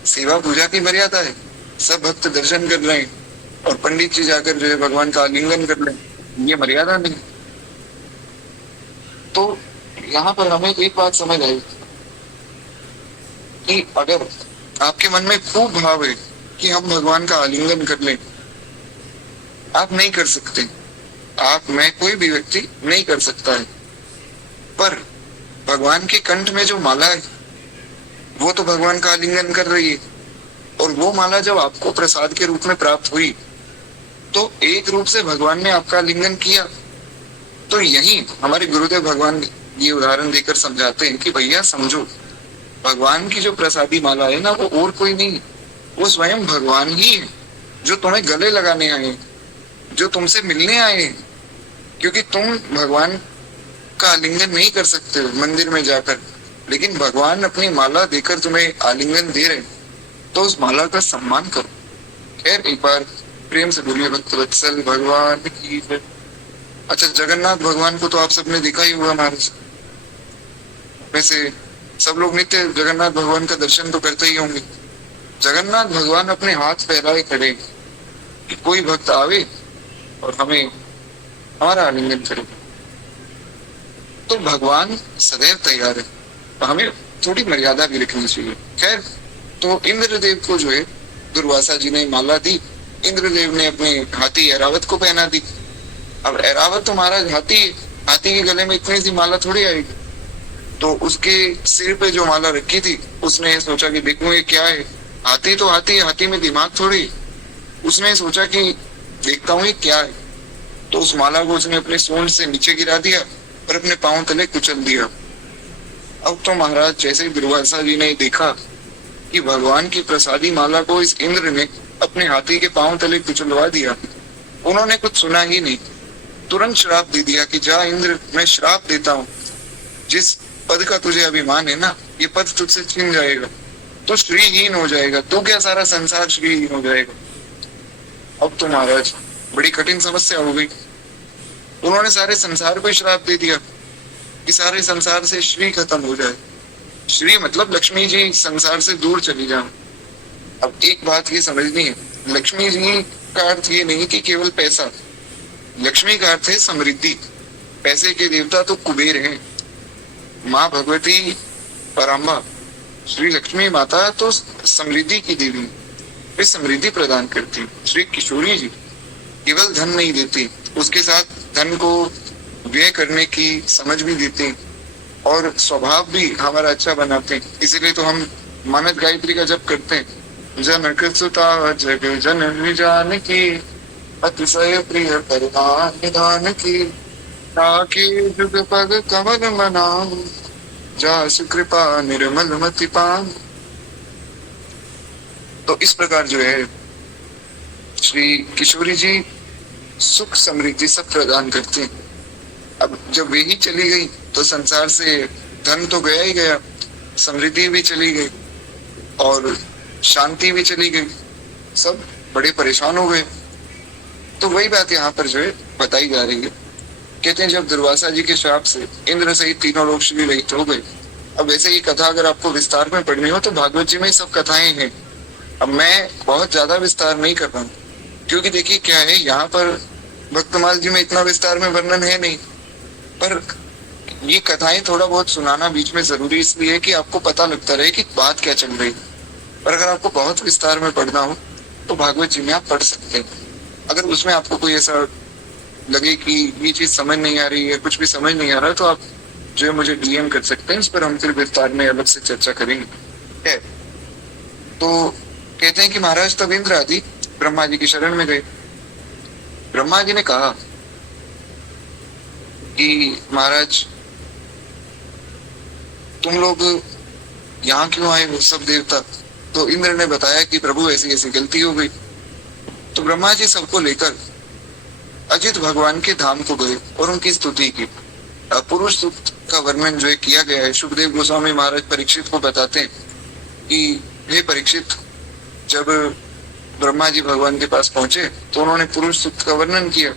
सेवा पूजा की मर्यादा है। सब भक्त दर्शन कर रहे हैं और पंडित जी जाकर जो है भगवान का आलिंगन कर रहे हैं, ये मर्यादा नहीं। तो यहाँ पर हमें एक बात समझ आई कि अगर आपके मन में खूब भाव है कि हम भगवान का आलिंगन कर लें, आप नहीं कर सकते। आप, मैं, कोई भी व्यक्ति नहीं कर सकता है। पर भगवान के कंठ में जो माला है वो तो भगवान का आलिंगन कर रही है। और वो माला जब आपको प्रसाद के रूप में प्राप्त हुई तो एक रूप से भगवान ने आपका आलिंगन किया। तो यही हमारे गुरुदेव भगवान ये उदाहरण देकर समझाते हैं कि भैया समझो, भगवान की जो प्रसादी माला है ना, वो और कोई नहीं, वो स्वयं भगवान ही है, जो तुम्हें गले लगाने आए, जो तुमसे मिलने आए। क्योंकि तुम भगवान का आलिंगन नहीं कर सकते हो मंदिर में जाकर, लेकिन भगवान अपनी माला देकर तुम्हें आलिंगन दे रहे, तो उस माला का सम्मान करो। खैर, एक बार प्रेम से बोलिए भक्त वत्सल भगवान की जय। अच्छा, जगन्नाथ भगवान को तो आप सबने देखा ही होगा महाराज। वैसे सब लोग नित्य जगन्नाथ भगवान का दर्शन तो करते ही होंगे। जगन्नाथ भगवान अपने हाथ फैलाए खड़े कि कोई भक्त आवे और हमें हमारा आलिंगन करे। तो भगवान सदैव तैयार है, तो हमें थोड़ी मर्यादा भी रखनी चाहिए। खैर, तो इंद्रदेव को जो है दुर्वासा जी ने माला दी। इंद्रदेव ने अपने हाथी ऐरावत को पहना दी। अब ऐरावत तो महाराज हाथी है, हाथी के गले में इतनी सी माला थोड़ी आएगी। तो उसके सिर पे जो माला रखी थी, उसने सोचा कि देखूं ये क्या है। हाथी तो हाथी है, हाथी में दिमाग थोड़ी। उसने सोचा कि देखता हूँ ये क्या है। तो उस माला को उसने अपने सूंड से नीचे गिरा दिया और अपने पांव तले कुचल दिया। अब तो महाराज जैसे दुर्वासा जी ने देखा कि भगवान की प्रसादी माला को इस इंद्र ने अपने हाथी के पांव तले कुचलवा दिया, उन्होंने कुछ सुना ही नहीं, तुरंत श्राप दे दिया कि जा इंद्र, मैं श्राप देता हूँ, जिस पद का तुझे अभिमान है ना, ये पद तुझसे छीन जाएगा, तो श्रीहीन हो जाएगा, तो क्या सारा संसार श्रीहीन हो जाएगा। अब तो महाराज बड़ी कठिन समस्या हो गई। उन्होंने सारे संसार को श्राप दे दिया कि सारे संसार से श्री खत्म हो जाए, श्री मतलब लक्ष्मी जी संसार से दूर चली जाओ। अब एक बात ये समझनी है, लक्ष्मी जी का अर्थ ये नहीं कि केवल पैसा, लक्ष्मी का अर्थ है समृद्धि। पैसे के देवता तो कुबेर हैं, माँ भगवती पराम्बा श्री लक्ष्मी माता तो समृद्धि की देवी, वे समृद्धि प्रदान करती। श्री किशोरी जी केवल धन नहीं देती, उसके साथ धन को व्यय करने की समझ भी देते और स्वभाव भी हमारा अच्छा बनाते हैं। इसीलिए तो हम मानद गायत्री का जप करते हैं, जनक सुता जग जननी जानकी अतिशय प्रिय परिधान निधान की, ताके जुग पग कमल मनाऊं जासु कृपा निर्मल मति पाऊं। तो इस प्रकार जो है श्री किशोरी जी सुख समृद्धि सब प्रदान करते हैं। अब जब वे ही चली गई तो संसार से धन तो गया ही गया, समृद्धि भी चली गई और शांति भी चली गई, सब बड़े परेशान हो गए। तो वही बात यहाँ पर जो है बताई जा रही है। कहते हैं जब दुर्वासा जी के श्राप से इंद्र सहित तीनों लोग श्री रहित हो गए। अब वैसे ही कथा अगर आपको विस्तार में पढ़नी हो तो भागवत जी में सब कथाएं हैं। अब मैं बहुत ज्यादा विस्तार नहीं कर रहा हूँ, क्योंकि देखिए क्या है, यहाँ पर भक्तमाल जी में इतना विस्तार में वर्णन है नहीं, पर ये कथाएं थोड़ा बहुत सुनाना बीच में जरूरी इसलिए कि आपको पता लगता रहे कि बात क्या चल रही है। पर अगर आपको बहुत विस्तार में पढ़ना हो तो भागवत जी में आप पढ़ सकते हैं। अगर उसमें आपको कोई ऐसा लगे कि ये चीज समझ नहीं आ रही है, कुछ भी समझ नहीं आ रहा, तो आप जो है मुझे डीएम कर सकते हैं, इस पर हम फिर विस्तार में अलग से चर्चा करेंगे। तो कहते हैं कि महाराज तब इंद्र आदि ब्रह्मा जी की शरण में गए। ब्रह्मा जी ने कहा कि महाराज तुम लोग यहाँ क्यों आए हो सब देवता? तो इंद्र ने बताया कि प्रभु ऐसी ऐसी गलती हो गई। तो ब्रह्मा जी सबको लेकर अजित भगवान के धाम को गए और उनकी स्तुति की। पुरुष सूक्त का वर्णन जो है किया गया है। शुभदेव गोस्वामी महाराज परीक्षित को बताते हैं कि हे परीक्षित, जब ब्रह्मा जी भगवान के पास पहुंचे तो उन्होंने पुरुष सूक्त का वर्णन किया।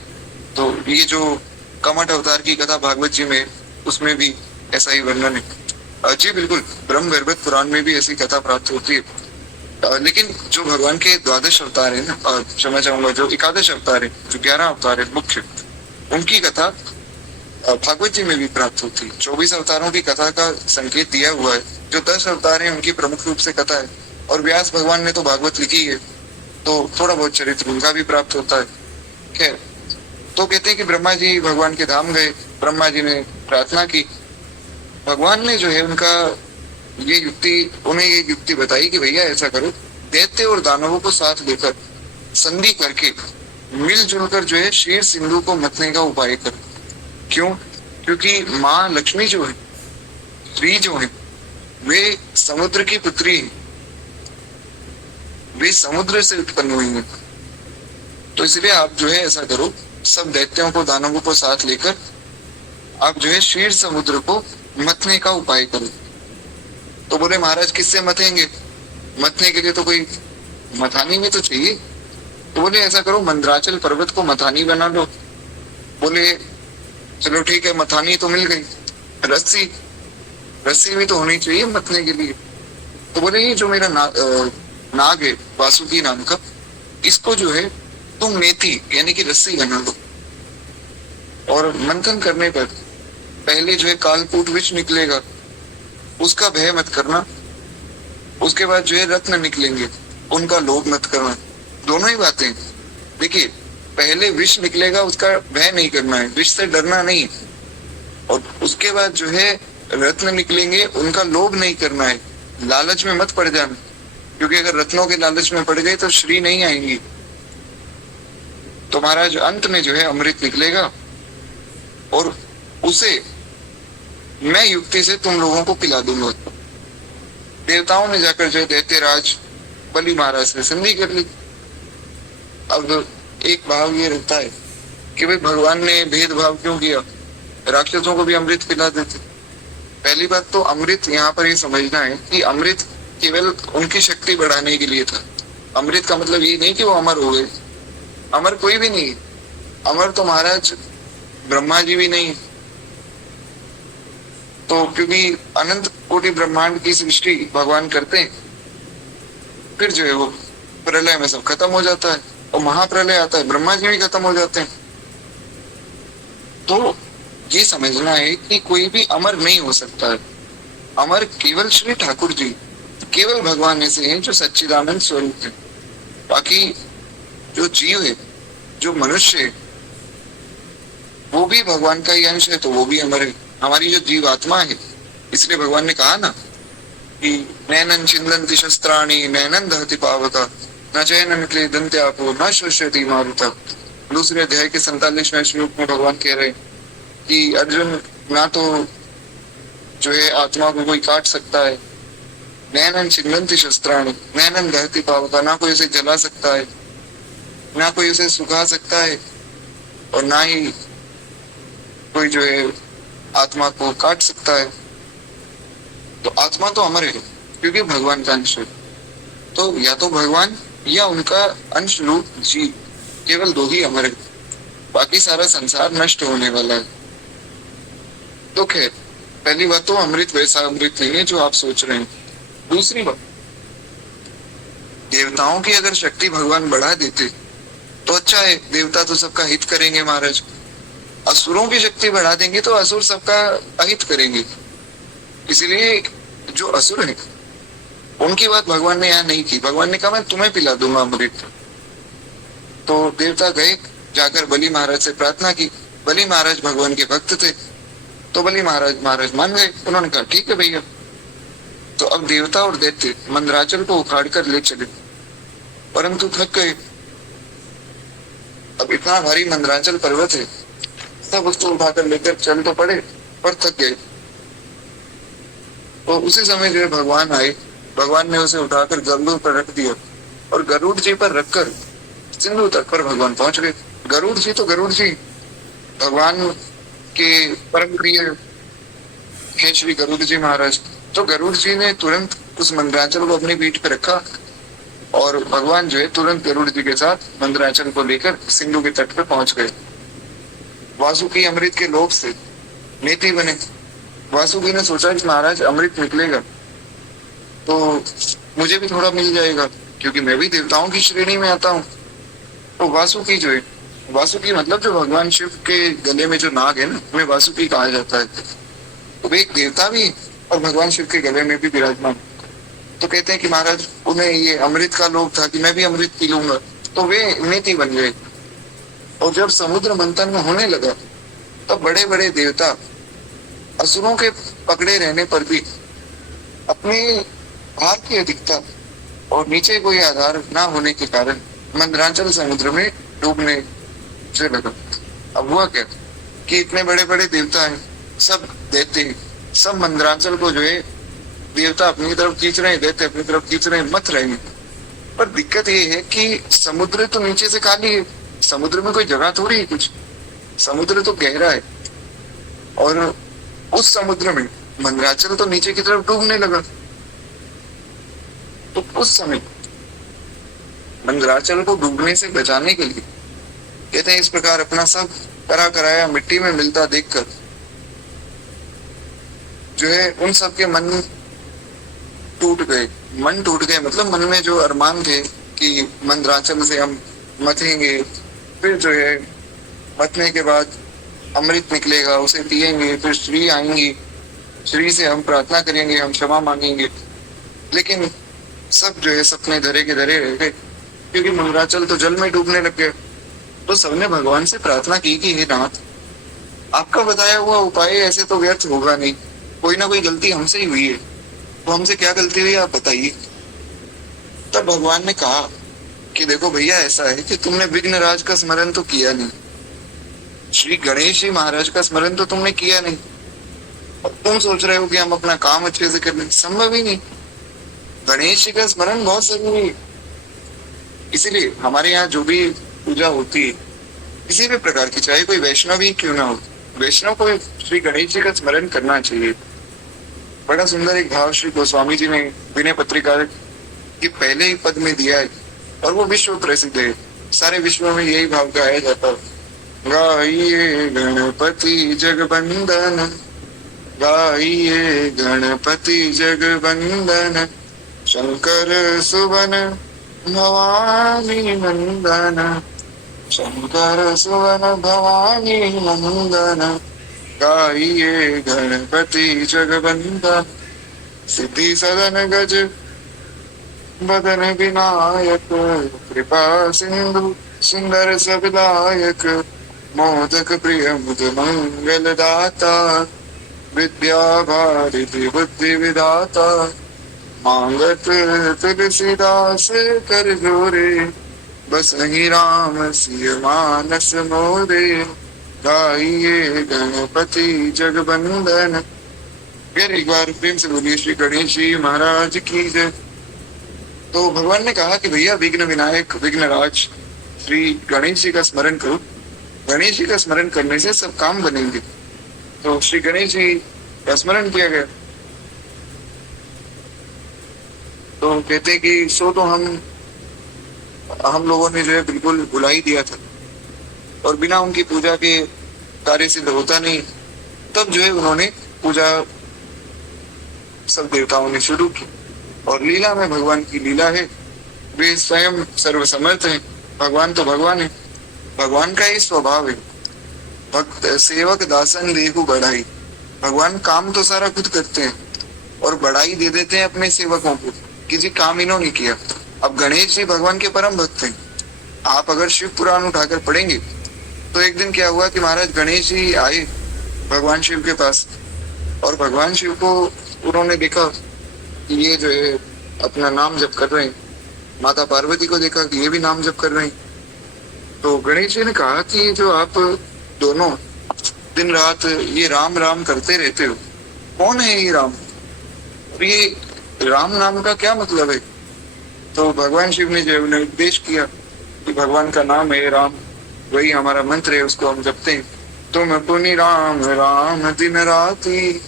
तो ये जो कमठ अवतार की कथा भागवत जी में, उसमें भी ऐसा ही वर्णन है। जी बिल्कुल, ब्रह्म गर्भत पुराण में भी ऐसी कथा प्राप्त होती है। लेकिन जो भगवान के द्वादश अवतार है ना, क्षमा चाहूंगा, जो एकादश अवतार है, जो 11 अवतार है मुख्य, उनकी कथा भागवत जी में भी प्राप्त होती है। 24 अवतारों की कथा का संकेत दिया हुआ है। जो 10 अवतार है उनकी प्रमुख रूप से कथा है, और व्यास भगवान ने तो भागवत लिखी है, तो थोड़ा बहुत चरित्र उनका भी प्राप्त होता है। खैर, तो कहते हैं कि ब्रह्मा जी भगवान के धाम गए, ब्रह्मा जी ने प्रार्थना की। भगवान ने जो है उन्हें ये युक्ति बताई कि भैया ऐसा करो, दैत्य और दानवों को साथ लेकर संधि करके मिलजुल कर जो है क्षीर सिंधु को मथने का उपाय करो। क्यों? क्योंकि माँ लक्ष्मी जो है, श्री जो है, वे समुद्र की पुत्री है, वे समुद्र से उत्पन्न हुई है। तो इसलिए आप जो है ऐसा करो, सब दैत्यों को दानवों को साथ लेकर आप जो है क्षीर समुद्र को मथने का उपाय करो। तो बोले महाराज किससे मथेंगे? मथने के लिए तो कोई मथानी में तो चाहिए। तो बोले ऐसा करो, मंदराचल पर्वत को मथानी बना लो। बोले चलो ठीक है, मथानी तो मिल गई, रस्सी भी तो होनी चाहिए मथने के लिए। तो बोले ये जो मेरा नाग है वासुकी नाम का, इसको जो है तुम नेति यानी कि रस्सी बना लो, और मंथन करने पर पहले जो है कालकूट विष निकलेगा, उसका भय मत करना। उसके बाद जो है रत्न निकलेंगे, उनका लोभ मत करना। दोनों ही बातें देखिए, पहले विष निकलेगा, उसका भय नहीं करना है, विष से डरना नहीं। और उसके बाद जो है रत्न निकलेंगे, उनका लोभ नहीं करना है, लालच में मत पड़ जाना, क्योंकि अगर रत्नों के लालच में पड़ गए तो श्री नहीं आएंगी। तो महाराज अंत में जो है अमृत निकलेगा, और उसे मैं युक्ति से तुम लोगों को पिला दूंगा। देवताओं ने जाकर जो है दैत्यराज बलि महाराज से संधि कर ली। अब एक भाव ये रहता है कि भाई भगवान ने भेदभाव क्यों किया, राक्षसों को भी अमृत पिला देते। पहली बात तो अमृत यहाँ पर ये समझना है कि अमृत केवल उनकी शक्ति बढ़ाने के लिए था। अमृत का मतलब ये नहीं कि वो अमर हो गए, अमर कोई भी नहीं। अमर तो महाराज ब्रह्मा जी भी नहीं। तो क्योंकि अनंत कोटि ब्रह्मांड की सृष्टि भगवान करते हैं, फिर जो है वो प्रलय में सब खत्म हो जाता है और महाप्रलय आता है, ब्रह्मा जी भी खत्म हो जाते हैं। तो ये समझना है कि कोई भी अमर नहीं हो सकता है। अमर केवल श्री ठाकुर जी, केवल भगवान ऐसे हैं जो सच्चिदानंद स्वरूप है। बाकी जो जीव है, जो मनुष्य है, वो भी भगवान का ही अंश है, तो वो भी अमर है। हमारी जो जीव आत्मा है, इसलिए भगवान ने कहा ना कि नैनन छिन्दन्ति शस्त्राणि नैनन दहति पावका न चैनन क्लेदन्ति आपो न शुष्यति मारुता। दूसरे अध्याय के 47वें श्लोक में भगवान कह रहे हैं कि अर्जुन, ना तो जो है आत्मा को कोई काट सकता है, नैनन छिन्दन्ति शस्त्राणि नैनन दहति पावका, ना कोई उसे जला सकता है, ना कोई उसे सुखा सकता है, और ना ही कोई जो है आत्मा को काट सकता है। तो आत्मा तो अमर है क्योंकि भगवान का अंश है। तो या तो भगवान या उनका अंश रूप जीव, केवल दो ही अमर है, बाकी सारा संसार नष्ट होने वाला है। तो खैर, पहली बात तो अमृत वैसा अमृत नहीं है जो आप सोच रहे हैं। दूसरी बात, देवताओं की अगर शक्ति भगवान बढ़ा देते तो अच्छा है, देवता तो सबका हित करेंगे महाराज। असुरों की शक्ति बढ़ा देंगे तो असुर सबका अहित करेंगे। इसलिए जो असुर है उनकी बात भगवान ने यहाँ नहीं की। भगवान ने कहा मैं तुम्हें पिला दूंगा अमृत। तो देवता गए, जाकर बलि महाराज से प्रार्थना की। बलि महाराज भगवान के भक्त थे, तो बलि महाराज मान गए। उन्होंने कहा ठीक है भैया। तो अब देवता और दैत्य मंदराचल को उखाड़ कर ले चले, परंतु थक गए। अब इतना भारी मंदराचल पर्वत है, सब उसको उठाकर लेकर चल तो पड़े, पर थक गए। तो उसी समय जो भगवान आए, भगवान ने उसे उठाकर गरुड़ पर रख दिया और गरुड़ जी पर रखकर सिंधु तट पर भगवान पहुंच गए। गरुड़ जी तो गरुड़ जी भगवान के परम प्रिय है श्री गरुड़ जी महाराज। तो गरुड़ जी ने तुरंत उस मंदराचल को अपनी पीठ पर रखा और भगवान जो है तुरंत गरुड़ जी के साथ मंदराचल को लेकर सिंधु के तट पर पहुंच गए। वासुकी अमृत के लोभ से नेति बने। वासुकी ने सोचा कि महाराज अमृत निकलेगा तो मुझे भी थोड़ा मिल जाएगा, क्योंकि मैं भी देवताओं की श्रेणी में आता हूँ। तो वासुकी जो है, वासुकी मतलब जो भगवान शिव के गले में जो नाग है ना, उन्हें वासुकी कहा जाता है। तो वे एक देवता भी और भगवान शिव के गले में भी विराजमान। तो कहते हैं कि महाराज उन्हें ये अमृत का लोभ था कि मैं भी अमृत पी लूंगा, तो वे नेति बन गए। और जब समुद्र मंथन में होने लगा तब बड़े बड़े देवता असुरों के पकड़े रहने पर भी अपने भार की अधिकता और नीचे कोई आधार ना होने के कारण मंदराचल समुद्र में डूबने से लगा। अब हुआ क्या कि इतने बड़े बड़े देवता हैं, सब देते हैं, सब मंदराचल को जो है देवता अपनी तरफ खींच रहे हैं, देते अपनी तरफ खींच रहे हैं, मत रहे हैं। पर दिक्कत ये है कि समुद्र तो नीचे से खाली है, समुद्र में कोई जगह थोड़ी है कुछ, समुद्र तो गहरा है। और उस समुद्र में मंदराचल तो नीचे की तरफ डूबने लगा। तो उस समय मंदराचल को डूबने से बचाने के लिए कहते हैं इस प्रकार अपना सब करा कराया मिट्टी में मिलता देखकर जो है उन सब के मन टूट गए। मन टूट गए मतलब मन में जो अरमान थे कि मंदराचल से हम मथेंगे, फिर जो है मथने के बाद अमृत निकलेगा, उसे पिएंगे, फिर श्री आएंगी, श्री से हम प्रार्थना करेंगे, हम क्षमा मांगेंगे। लेकिन सब जो है सपने धरे के धरे रह गए, क्योंकि मंदराचल तो जल में डूबने लग गया। तो सबने भगवान से प्रार्थना की कि हे नाथ, आपका बताया हुआ उपाय ऐसे तो व्यर्थ होगा नहीं, कोई ना कोई गलती हमसे ही हुई है, तो हमसे क्या गलती हुई आप बताइए। तब भगवान ने कहा कि देखो भैया, ऐसा है कि तुमने विघ्नराज का स्मरण तो किया नहीं, श्री गणेश जी महाराज का स्मरण तो तुमने किया नहीं, और तुम सोच रहे हो कि हम अपना काम अच्छे से कर लें, संभव ही नहीं। गणेश जी का स्मरण बहुत जरूरी है। इसीलिए हमारे यहाँ जो भी पूजा होती है किसी भी प्रकार की, चाहे कोई वैष्णव ही क्यों ना हो, वैष्णव को श्री गणेश जी का स्मरण करना चाहिए। बड़ा सुंदर एक भाव श्री गोस्वामी जी ने विनय पत्रिका के पहले ही पद में दिया है और वो विश्व प्रसिद्ध है। सारे विश्व में यही भाव गाया जाता है, गाइए गणपति जगबंदन, गाइए गणपति जगवंदन, शंकर सुवन भवानी नंदन, शंकर सुवन भवानी नंदन। गाइए गणपति जगवंदन, सिद्धि सदन गज बदन विनायक, कृपा सिंधु सुंदर सविनायक, मोदक प्रिय मुद मंगल दाता, विद्या भारती बुद्धि विदाता, मांगत तुलसीदास कर जोरे, बस ही राम सिय मानस मोरे। गाइए गणपति जगवंदन। फिर एक बार प्रेम से बोलिए श्री गणेश जी महाराज की जय। तो भगवान ने कहा कि भैया विघ्न विनायक विघ्न राज श्री गणेश जी का स्मरण करो, गणेश जी का स्मरण करने से सब काम बनेंगे। तो श्री गणेश जी का स्मरण किया गया। तो कहते कि सो तो हम लोगों ने जो है बिल्कुल भुला ही दिया था, और बिना उनकी पूजा के कार्य सिद्ध होता नहीं। तब जो है उन्होंने पूजा सब देवताओं ने शुरू की, और लीला में भगवान की लीला है, वे स्वयं सर्वसमर्थ हैं। भगवान तो भगवान है, भगवान का ही स्वभाव है। भक्त सेवक दासन देहु बढ़ाई। भगवान काम तो सारा खुद करते हैं और बढ़ाई दे देते हैं अपने सेवकों को, किसी काम इन्होंने किया। अब गणेश जी भगवान के परम भक्त हैं। आप अगर शिव पुराण उठाकर पढ़ेंगे तो एक दिन क्या हुआ कि महाराज गणेश जी आए भगवान शिव के पास, और भगवान शिव को उन्होंने देखा कि ये जो है अपना नाम जप कर रहे हैं। माता पार्वती को देखा कि ये भी नाम जप कर रहे हैं। तो गणेश जी ने कहा कि जो आप दोनों दिन रात ये राम राम करते रहते हो, कौन है ये राम? और ये राम नाम का क्या मतलब है? तो भगवान शिव ने जो उन्हें उपदेश किया कि भगवान का नाम है राम, वही हमारा मंत्र है, उसको हम जपते हैं। तुम पुनि राम राम दिन राति,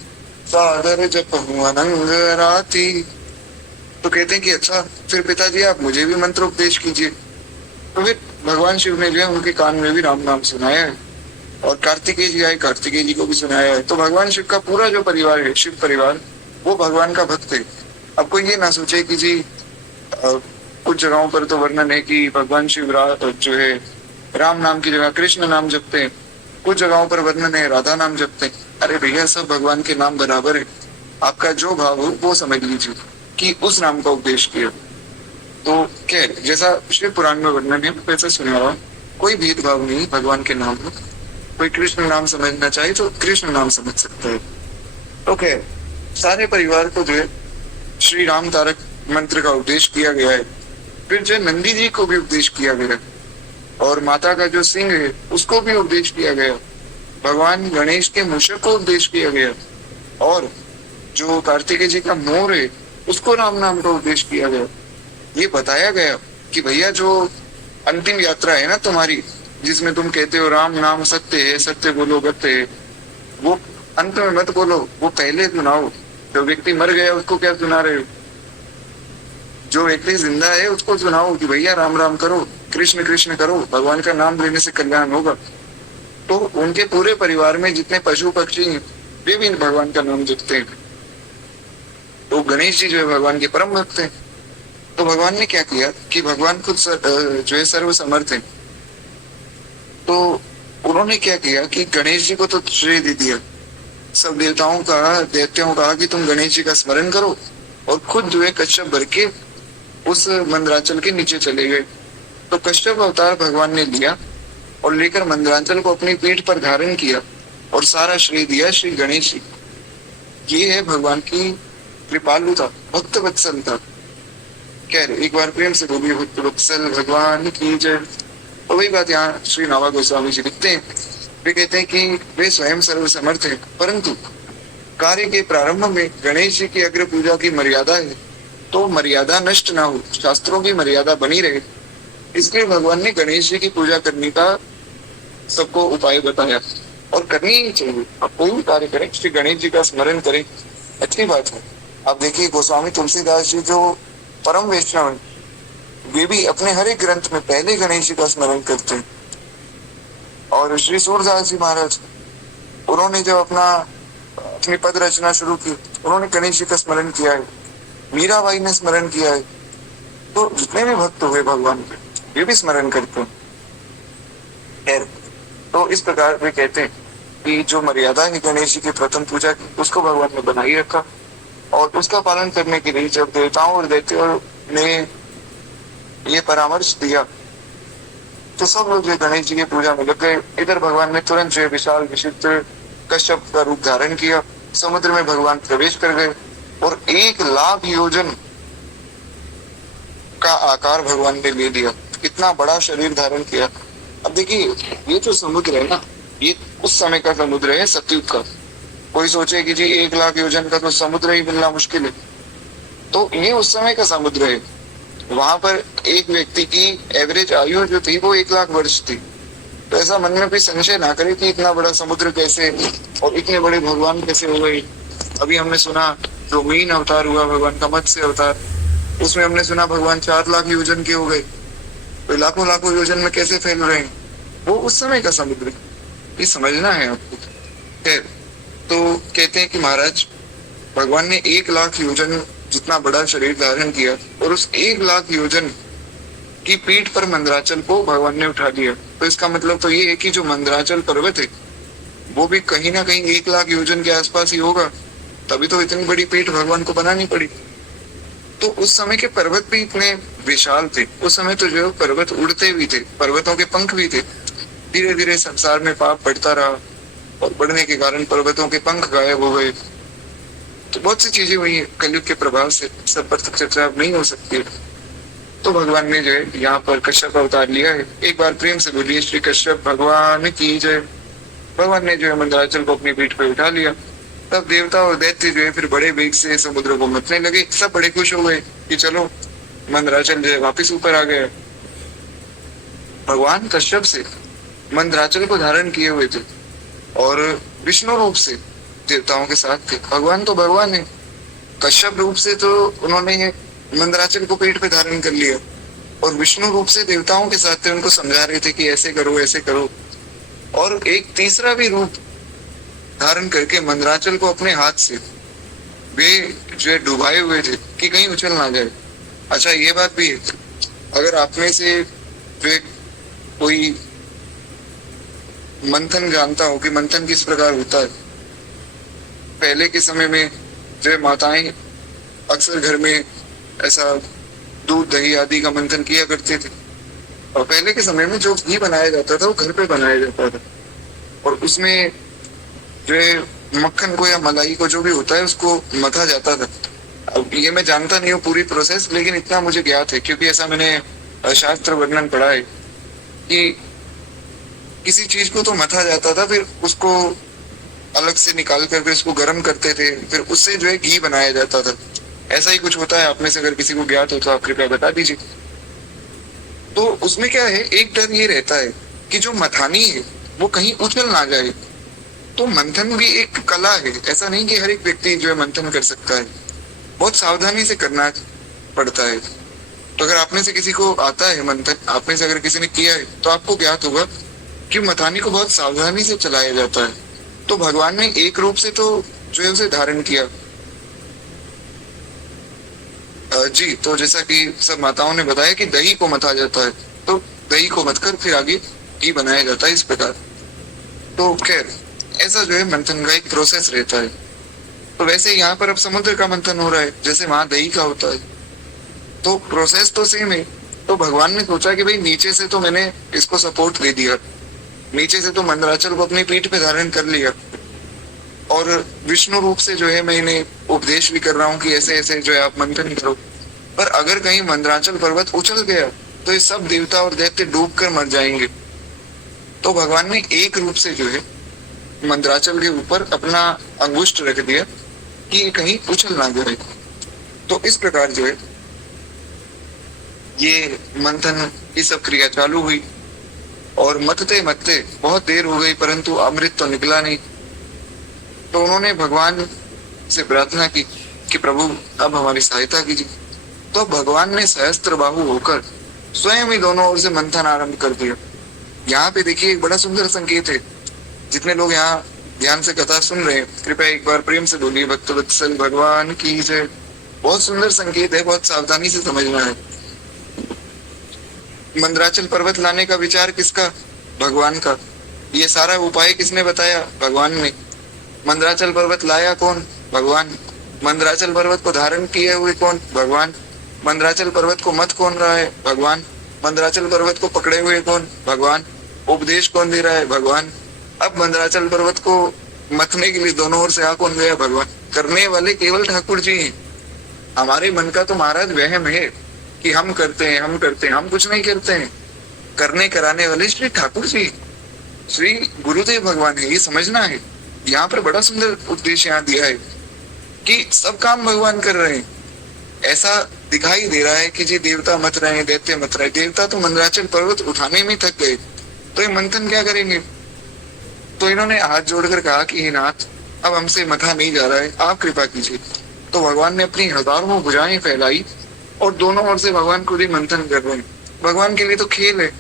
सादर जपहु अनंग राति। तो कहते हैं कि अच्छा फिर पिताजी आप मुझे भी मंत्र उपदेश कीजिए। तो फिर भगवान शिव ने जो है उनके कान में भी राम नाम सुनाया है, और कार्तिकेय जी आए, कार्तिकेय जी को भी सुनाया है। तो भगवान शिव का पूरा जो परिवार है, शिव परिवार, वो भगवान का भक्त है। अब कोई ये ना सोचे कि जी कुछ जगहों पर तो वर्णन है कि भगवान शिव जो है राम नाम की जगह कृष्ण नाम जपते हैं, कुछ जगहों पर वर्णन है राधा नाम जपते हैं। अरे भैया सब भगवान के नाम बराबर है, आपका जो भाव हो वो समझ लीजिए कि उस नाम का उपदेश किया। तो क्या जैसा शिव पुराण में वर्णन है वैसा सुना हुआ, कोई भेदभाव नहीं भगवान के नाम में। कोई कृष्ण नाम समझना चाहे तो कृष्ण नाम समझ सकता है। तो क्या सारे परिवार को जो है श्री राम तारक मंत्र का उपदेश किया गया है। फिर जो नंदी जी को भी उपदेश किया गया, और माता का जो सिंह है उसको भी उपदेश किया गया। भगवान गणेश के मूषक को उपदेश किया गया, और जो कार्तिकेय जी का मोर है उसको राम नाम का उपदेश किया गया। ये बताया गया कि भैया जो अंतिम यात्रा है ना तुम्हारी, जिसमें तुम कहते हो राम नाम सत्य है, सत्य बोलो गत्य है, वो अंत में मत बोलो, वो पहले सुनाओ। जो व्यक्ति मर गया उसको क्या सुना रहे हो? जो व्यक्ति जिंदा है उसको सुनाओ कि भैया राम राम करो, कृष्ण कृष्ण करो, भगवान का नाम लेने से कल्याण होगा। तो उनके पूरे परिवार में जितने पशु पक्षी हैं वे भी भगवान का नाम जपते हैं। तो गणेश जी जो है भगवान के परम भक्त हैं। तो भगवान ने क्या किया कि भगवान खुद जो है सर्व समर्थ है। तो उन्होंने क्या किया कि गणेश जी को तो श्रेय दे दिया, सब देवताओं का दैत्यों का कि तुम गणेश जी का स्मरण करो, और खुद जो है कश्यप भर के उस मंदराचल के नीचे चले गए। तो कश्यप अवतार भगवान ने लिया और लेकर मंदराचल को अपनी पीठ पर धारण किया, और सारा श्रेय दिया श्री गणेश जी। ये है भगवान की कृपालुता, भक्त वत्सलता। कह रहे एक बार प्रेम से बोलिए भक्त वत्सल भगवान की जय। तो वही बात यहाँ श्री नावा गोस्वामी जी लिखते हैं। वे कहते हैं कि वे स्वयं सर्व समर्थ है, परंतु कार्य के प्रारंभ में गणेश जी की अग्र पूजा की मर्यादा है, तो मर्यादा नष्ट ना हो, शास्त्रों की मर्यादा बनी रहे, इसलिए भगवान ने गणेश जी की पूजा करने का सबको उपाय बताया, और करनी ही चाहिए। आप कोई भी कार्य करें श्री गणेश जी का स्मरण करें, अच्छी बात है। आप देखिए गोस्वामी तुलसीदास जी जो परम वैष्णव है, वे भी अपने हर एक ग्रंथ में पहले गणेश जी का स्मरण करते हैं। और श्री सूरदास जी महाराज, उन्होंने जब अपना अपनी पद रचना शुरू की, उन्होंने गणेश जी का स्मरण किया है, मीराबाई ने स्मरण किया है। तो जितने भी भक्त हुए भगवान के, ये भी स्मरण करते हैं। खैर, तो इस प्रकार वे कहते हैं कि जो मर्यादा है गणेश जी की प्रथम पूजा की, उसको भगवान ने बनाई रखा, और उसका पालन करने के लिए जब देवताओं और दैत्यों ने ये परामर्श दिया, तो सब लोग जो गणेश जी की पूजा में लग गए। इधर भगवान ने तुरंत जो विशाल विचित्र कश्यप का रूप धारण किया, समुद्र में भगवान प्रवेश कर गए, और 1 लाख योजन का आकार भगवान ने ले लिया, इतना बड़ा शरीर धारण किया। अब देखिए, ये जो समुद्र है ना, ये उस समय का समुद्र है, सतयुग का। कोई सोचे कि जी 1 लाख योजन का तो समुद्र ही मिलना मुश्किल है, तो ये उस समय का समुद्र है। वहां पर एक व्यक्ति की एवरेज आयु जो थी वो 1 लाख वर्ष थी। तो ऐसा मन में कोई संशय ना करे कि इतना बड़ा समुद्र कैसे और इतने बड़े भगवान कैसे हो गए। अभी हमने सुना जो मीन अवतार हुआ भगवान का, मत्स्य अवतार, उसमें हमने सुना भगवान 4 लाख योजन के हो गए। तो लाखों लाखों योजन में कैसे फैल रहे हैं, वो उस समय का समुद्र, ये समझना है आपको। खैर, तो कहते हैं कि महाराज भगवान ने 1 लाख योजन जितना बड़ा शरीर धारण किया, और उस 1 लाख योजन की पीठ पर मंदराचल को भगवान ने उठा लिया। तो इसका मतलब तो ये है कि जो मंदराचल पर्वत है वो भी कहीं ना कहीं 1 लाख योजन के आसपास ही होगा, तभी तो इतनी बड़ी पीठ भगवान को बनानी पड़ी। तो उस समय के पर्वत भी इतने विशाल थे। उस समय तो जो पर्वत उड़ते भी थे, पर्वतों के पंख भी थे। धीरे धीरे संसार में पाप बढ़ता रहा, और बढ़ने के कारण पर्वतों के पंख गायब हो गए। तो बहुत सी चीजें हुई है कलयुग के प्रभाव से, सब पर तक चर्चा नहीं हो सकती। तो भगवान ने जो है यहाँ पर कश्यप अवतार लिया है। एक बार प्रेम से बोलिए श्री कश्यप भगवान की जय। भगवान ने जो है मंदराचल को अपनी पीठ पे उठा लिया। तब देवता और दैत्य जो है फिर बड़े वेग से समुद्र को मथने लगे। सब बड़े खुश हो गए कि चलो मंदराचल जो है वापिस ऊपर आ गया। भगवान कश्यप से मंदराचल को धारण किए हुए थे, और विष्णु रूप से देवताओं के साथ थे। भगवान तो भगवान है, कश्यप रूप से तो उन्होंने मंदराचल को पेट पे धारण कर लिया, और विष्णु रूप से देवताओं के साथ थे, उनको समझा रहे थे कि ऐसे करो ऐसे करो। और एक तीसरा भी रूप धारण करके मंदराचल को अपने हाथ से वे जो है डुबाए हुए थे कि कहीं उछल ना जाए। अच्छा, ये बात भी है, अगर आप में से जो कोई मंथन जानता हो कि मंथन किस प्रकार होता है, पहले के समय में जो माताएं अक्सर घर में ऐसा दूध दही आदि का मंथन किया करते थे। और पहले के समय में जो घी बनाया जाता था वो घर पे बनाया जाता था, और उसमें जो है मक्खन को या मलाई को जो भी होता है उसको मथा जाता था। अब ये मैं जानता नहीं हूँ पूरी प्रोसेस, लेकिन इतना मुझे ज्ञात है क्योंकि ऐसा मैंने शास्त्र वर्णन पढ़ा है कि किसी चीज को तो मथा जाता था, फिर उसको अलग से निकाल कर फिर उसको गर्म करते थे, फिर उससे जो है घी बनाया जाता था। ऐसा ही कुछ होता है। आप में से अगर किसी को ज्ञात हो तो आप कृपया बता दीजिए। तो उसमें क्या है, एक डर ये रहता है कि जो मथानी है वो कहीं उछल ना जाए। तो मंथन भी एक कला है, ऐसा नहीं कि हर एक व्यक्ति जो है मंथन कर सकता है, बहुत सावधानी से करना पड़ता है। तो अगर आप में से किसी को आता है मंथन, आप में से अगर किसी ने किया है तो आपको ज्ञात होगा कि मथानी को बहुत सावधानी से चलाया जाता है। तो भगवान ने एक रूप से तो जो है उसे धारण किया। जी, तो जैसा कि सब माताओं ने बताया कि दही को मथा जाता है, तो दही को मथकर फिर आगे घी बनाया जाता है, इस प्रकार। तो खैर, ऐसा जो है मंथन का एक प्रोसेस रहता है। तो वैसे यहाँ पर अब समुद्र का मंथन हो रहा है जैसे वहां दही का होता है, तो प्रोसेस तो सेम है। तो भगवान ने सोचा कि भाई नीचे से तो मैंने इसको सपोर्ट दे दिया, नीचे से तो मंदराचल को अपनी पीठ पे धारण कर लिया, और विष्णु रूप से जो है मैं इन्हें उपदेश भी कर रहा हूँ कि ऐसे ऐसे जो है आप मंथन करो। पर अगर कहीं मंदराचल पर्वत उछल गया तो ये सब देवता और दैत्य डूब कर मर जाएंगे। तो भगवान ने एक रूप से जो है मंदराचल के ऊपर अपना अंगुष्ठ रख दिया कि कहीं उछल ना जाए। तो इस प्रकार जो है ये मंथन की सब क्रिया चालू हुई, और मथते मथते बहुत देर हो गई परंतु अमृत तो निकला नहीं। तो उन्होंने भगवान से प्रार्थना की कि प्रभु अब हमारी सहायता कीजिए। तो भगवान ने सहस्त्र बाहु होकर स्वयं ही दोनों ओर से मंथन आरंभ कर दिया। यहाँ पे देखिए एक बड़ा सुंदर संकेत है। जितने लोग यहाँ ध्यान से कथा सुन रहे हैं, कृपया एक बार प्रेम से बोलिए भक्तवत्सल भगवान की जय। बहुत सुंदर संकेत है, बहुत सावधानी से समझना है। मंदराचल पर्वत लाने का विचार किसका? भगवान का। ये सारा उपाय किसने बताया? भगवान ने। मंदराचल पर्वत लाया कौन? भगवान। मंदराचल पर्वत को धारण किए हुए कौन? भगवान। मंदराचल पर्वत को मत कौन रहा है? भगवान। मंदराचल पर्वत को पकड़े हुए कौन? भगवान। उपदेश कौन दे रहा है? भगवान। अब मंदराचल पर्वत को मथने के लिए दोनों ओर से आ कौन गया? भगवान। करने वाले केवल ठाकुर जी हैं। हमारे मन का तो महाराज वहम है कि हम करते हैं, हम करते हैं, हम कुछ नहीं करते हैं। करने कराने वाले श्री ठाकुर जी, श्री गुरुदेव भगवान है, ये समझना है। यहाँ पर बड़ा सुंदर उपदेश यहाँ दिया है कि सब काम भगवान कर रहे हैं। ऐसा दिखाई दे रहा है कि जी देवता मत रहे हैं, दैत्य मत रहे। देवता तो मंदराचल पर्वत उठाने में थक गए, तो ये मंथन क्या करेंगे? तो इन्होंने हाथ जोड़कर कहा कि हे नाथ, अब हमसे मथा नहीं जा रहा है, आप कृपा कीजिए। तो भगवान ने अपनी हजारों भुजाएं फैलाई और दोनों ओर से भगवान खुद ही मंथन कर रहे हैं। भगवान के लिए तो खेल है,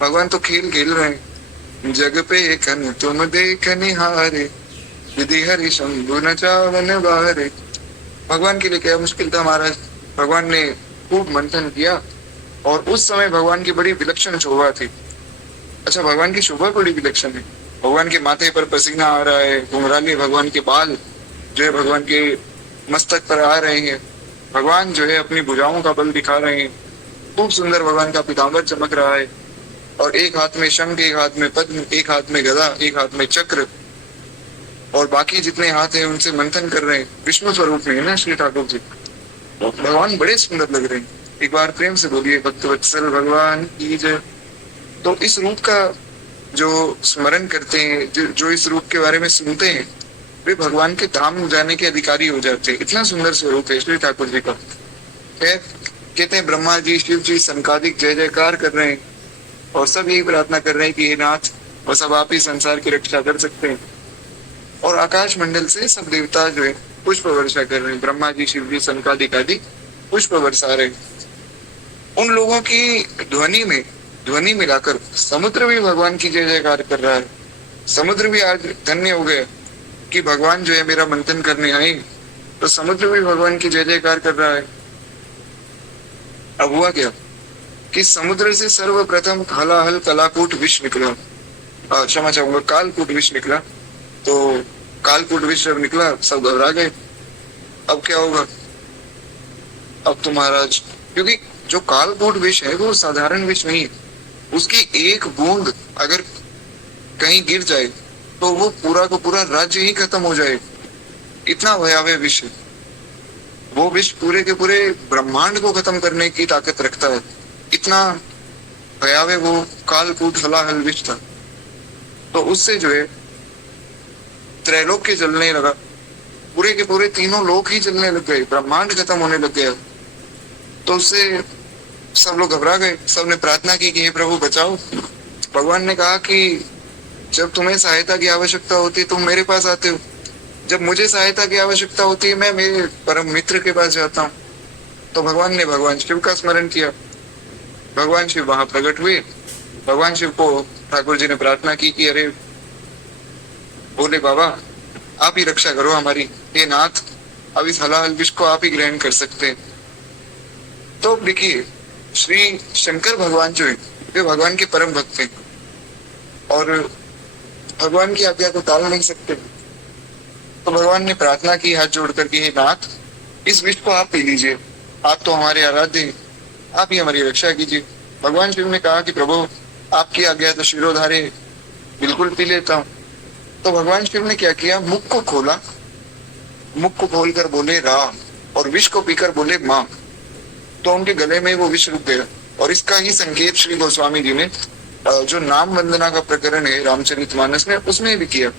भगवान तो खेल खेल रहे हैं। जग पे कन तुम देख निहारे, विधि हरि शंभु न चावन बारे। भगवान के लिए क्या मुश्किल था महाराज? भगवान ने खूब मंथन किया और उस समय भगवान की बड़ी विलक्षण शोभा थी। अच्छा, भगवान की शोभा बड़ी विलक्षण है। भगवान के माथे पर पसीना आ रहा है, घुंघराले भगवान के बाल जो है भगवान के मस्तक पर आ रहे हैं। भगवान जो है अपनी भुजाओं का बल दिखा रहे हैं। खूब सुंदर भगवान का पीताम्बर चमक रहा है और एक हाथ में शंख, एक हाथ में पद्म, एक हाथ में गदा, एक हाथ में चक्र, और बाकी जितने हाथ हैं उनसे मंथन कर रहे हैं। विष्णु स्वरूप में है ना श्री ठाकुर जी। भगवान बड़े सुंदर लग रहे हैं। एक बार प्रेम से बोलिए भक्तवत्सल भगवान की जय। तो इस रूप का जो स्मरण करते हैं, जो इस रूप के बारे में सुनते हैं, वे भगवान के धाम जाने के अधिकारी हो जाते हैं। इतना सुंदर स्वरूप है श्री ठाकुर जी का। कहते हैं ब्रह्मा जी, शिव जी, सनकादिक जय जयकार कर रहे हैं और सब यही प्रार्थना कर रहे हैं कि हे नाथ, बस अब आप ही संसार की रक्षा कर सकते हैं। और आकाश मंडल से सब देवता जो है पुष्प वर्षा कर रहे हैं। ब्रह्मा जी, शिव जी, सनकादिक आदि पुष्प बरसा रहे हैं। उन लोगों की ध्वनि मिलाकर समुद्र भी भगवान की जय जयकार कर रहा है। समुद्र भी आज धन्य हो गया कि भगवान जो है मेरा मंथन करने आए, तो समुद्र भी भगवान की जय जयकार कर रहा है। अब हुआ क्या कि समुद्र से सर्वप्रथम हलाहल कलाकूट विष निकला, क्षमा चाहूंगा, कालकूट विष निकला। तो कालकूट विष जब निकला सब घबरा गए। अब क्या होगा? अब तो महाराज, क्योंकि जो कालकूट विष है वो साधारण विष नहीं है। उसकी एक बूंद अगर कहीं गिर जाए तो वो पूरा का पूरा राज्य ही खत्म हो जाए। इतना भयावह विष है वो। विष पूरे के पूरे ब्रह्मांड को खत्म करने की ताकत रखता है। इतना भयावह वो कालकूट हलाहल विष था। तो उससे जो है त्रैलोक के जलने लगा, पूरे के पूरे तीनों लोक ही जलने लग गए, ब्रह्मांड खत्म होने लग गया। तो उससे सब लोग घबरा गए। सबने प्रार्थना की कि हे प्रभु बचाओ। भगवान ने कहा कि जब तुम्हें सहायता की आवश्यकता होती है तुम मेरे पास आते हो, जब मुझे सहायता की आवश्यकता होती है मैं मेरे परम मित्र के पास जाता हूँ। तो भगवान ने भगवान शिव का स्मरण किया। भगवान शिव वहां प्रकट हुए। भगवान शिव को ठाकुर जी ने प्रार्थना की कि अरे बोले बाबा, आप ही रक्षा करो हमारी, हे नाथ, अब इस हलाहल विष को आप ही ग्रहण कर सकते हैं। तो देखिए श्री शंकर भगवान जो है वे भगवान के परम भक्त हैं और भगवान की आज्ञा को टाल नहीं सकते। तो भगवान ने प्रार्थना की हाथ जोड़ करके, हे नाथ, इस विष को आप पी लीजिए, आप तो हमारे आराध्य हैं, आप ही हमारी रक्षा कीजिए। भगवान शिव ने कहा कि प्रभु आपकी आज्ञा तो शिरोधारे, बिल्कुल पी लेता हूँ। तो भगवान शिव ने क्या किया, मुख को खोला, मुख को खोलकर बोले राम और विष को पीकर बोले माँ। तो उनके गले में वो विष रुक गया। और इसका ही संकेत श्री गोस्वामी जी ने जो नाम वंदना का प्रकरण है रामचरितमानस में, उसमें भी किया।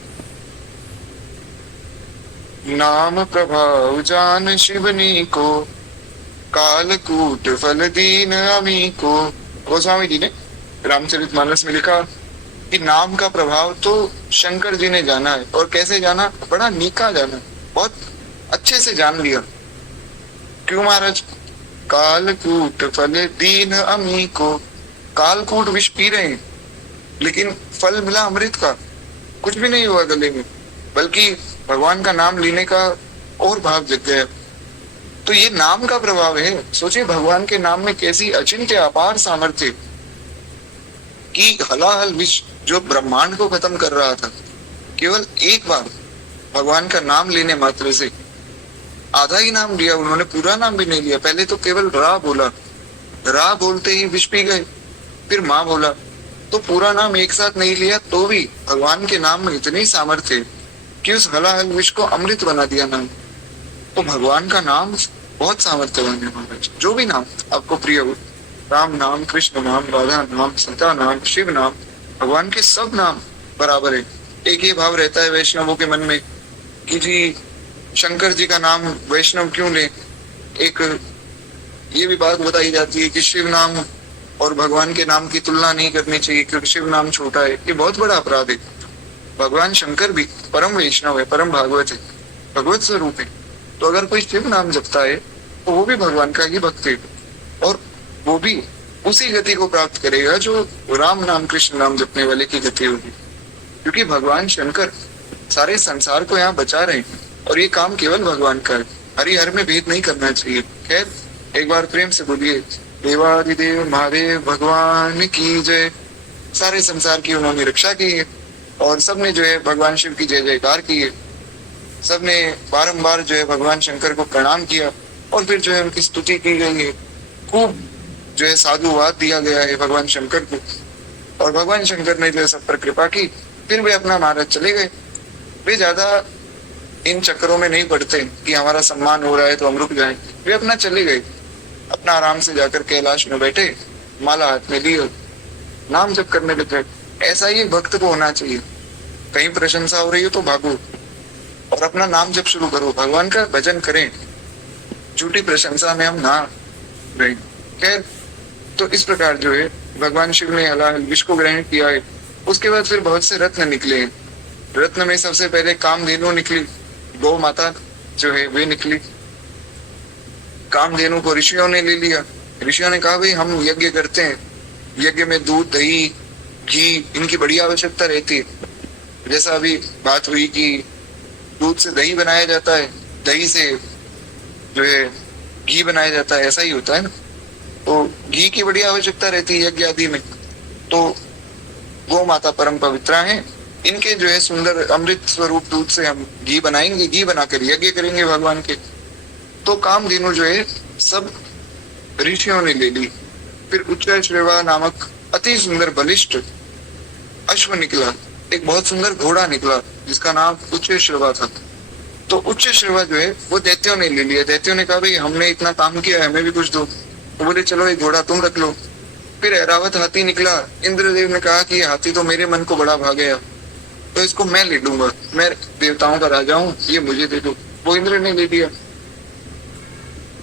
नाम प्रभाव जान शिवनी को, कालकूट फल दीन अमी को। गोस्वामी जी ने रामचरितमानस में लिखा कि नाम का प्रभाव तो शंकर जी ने जाना है। और कैसे जाना? बड़ा नीका जाना, बहुत अच्छे से जान लिया। क्यों महाराज? कालकूट फल दीन अमी को। कालकूट विष पी रहे हैं लेकिन फल मिला अमृत का, कुछ भी नहीं हुआ गले में। बल्कि भगवान का नाम लेने का और भाव जग गया। तो ये नाम का प्रभाव है। सोचिए भगवान के नाम में कैसी अचिंत्य अपार सामर्थ्य, कि हलाहल विश्व जो ब्रह्मांड को खत्म कर रहा था, केवल एक बार भगवान का नाम लेने मात्र से, आधा ही नाम लिया उन्होंने, पूरा नाम भी नहीं लिया। पहले तो केवल रा बोला, रा बोलते ही विष पी गए। फिर माँ बोला, तो पूरा नाम एक साथ नहीं लिया तो भी भगवान के नाम में इतनी सामर्थ्य है कि उस हलाहल विष को अमृत बना दिया नाम। तो भगवान का नाम बहुत सामर्थ्यवान है महाराज। जो भी नाम आपको प्रिय हो, राम नाम, कृष्ण नाम, राधा नाम, सीता नाम, शिव नाम, भगवान के सब नाम बराबर है। एक ही भाव रहता है वैष्णवों के मन में कि जी शंकर जी का नाम वैष्णव क्यों ले। एक ये भी बात बताई जाती है कि शिव नाम और भगवान के नाम की तुलना नहीं करनी चाहिए क्योंकि शिव नाम छोटा है। ये बहुत बड़ा अपराध है। भगवान शंकर भी परम वैष्णव है, परम भागवत है, भगवत स्वरूप है। तो अगर कोई शिव नाम जपता है तो वो भी भगवान का ही भक्त है, और वो भी उसी गति को प्राप्त करेगा जो राम नाम, कृष्ण नाम जपने वाले की गति होगी। क्योंकि भगवान शंकर सारे संसार को यहाँ बचा रहे हैं, और ये काम केवल भगवान का है। हरिहर में भेद नहीं करना चाहिए। खैर, एक बार प्रेम से बोलिए, देवादिदेव महादेव भगवान की जय। सारे संसार की उन्होंने रक्षा की है, और सबने जो है भगवान शिव की जय जयकार की है। सबने बारंबार जो है भगवान शंकर को प्रणाम किया, और फिर जो है उनकी स्तुति की गई है। खूब जो है साधुवाद दिया गया है भगवान शंकर को, और भगवान शंकर ने जो है सब पर कृपा की। फिर वे अपना महाराज चले गए। वे ज्यादा इन चक्करों में नहीं पड़ते कि हमारा सम्मान हो रहा है तो हम रुक जाएं। वे अपना चले गए, अपना आराम से जाकर कैलाश में बैठे, माला हाथ में लिए, नाम जप करने लगे। ऐसा ही भक्त को होना चाहिए। कहीं प्रशंसा हो रही हो तो भागो और अपना नाम जप शुरू करो, भगवान का भजन करें। झूठी प्रशंसा में हम ना रहे। खैर, तो इस प्रकार जो है भगवान शिव ने हलाहल विष को ग्रहण किया है। उसके बाद फिर बहुत से रत्न निकले हैं। रत्न में सबसे पहले कामधेनु निकली, गौ माता जो है वे निकली। कामधेनु को ऋषियों ने ले लिया। ऋषियों ने कहा भाई हम यज्ञ करते हैं, यज्ञ में दूध, दही, घी इनकी बड़ी आवश्यकता रहती है। जैसा अभी बात हुई कि दूध से दही बनाया जाता है, दही से जो है घी बनाया जाता है, ऐसा ही होता है ना। तो घी की बड़ी आवश्यकता रहती है यज्ञ आदि में। तो गौ माता परम पवित्रा है, इनके जो है सुंदर अमृत स्वरूप दूध से हम घी बनाएंगे, घी बनाकर यज्ञ करेंगे भगवान के। तो कामधेनु जो है सब ऋषियों ने ले ली। फिर उच्च श्रेवा नामक अति सुंदर बलिष्ठ अश्व निकला, एक बहुत सुंदर घोड़ा निकला जिसका नाम उच्च श्रेवा था। तो उच्च श्रेवा जो है वो दैत्यों ने ले लिया। दैत्यों ने कहा भाई हमने इतना काम किया है, हमें भी कुछ दो। तो बोले चलो एक घोड़ा तुम रख लो। फिर ऐरावत हाथी निकला। इंद्रदेव ने कहा कि हाथी तो मेरे मन को बड़ा भा गया, तो इसको मैं ले लूंगा, मैं देवताओं का राजा हूँ, ये मुझे दे दो। वो इंद्र ने ले लिया।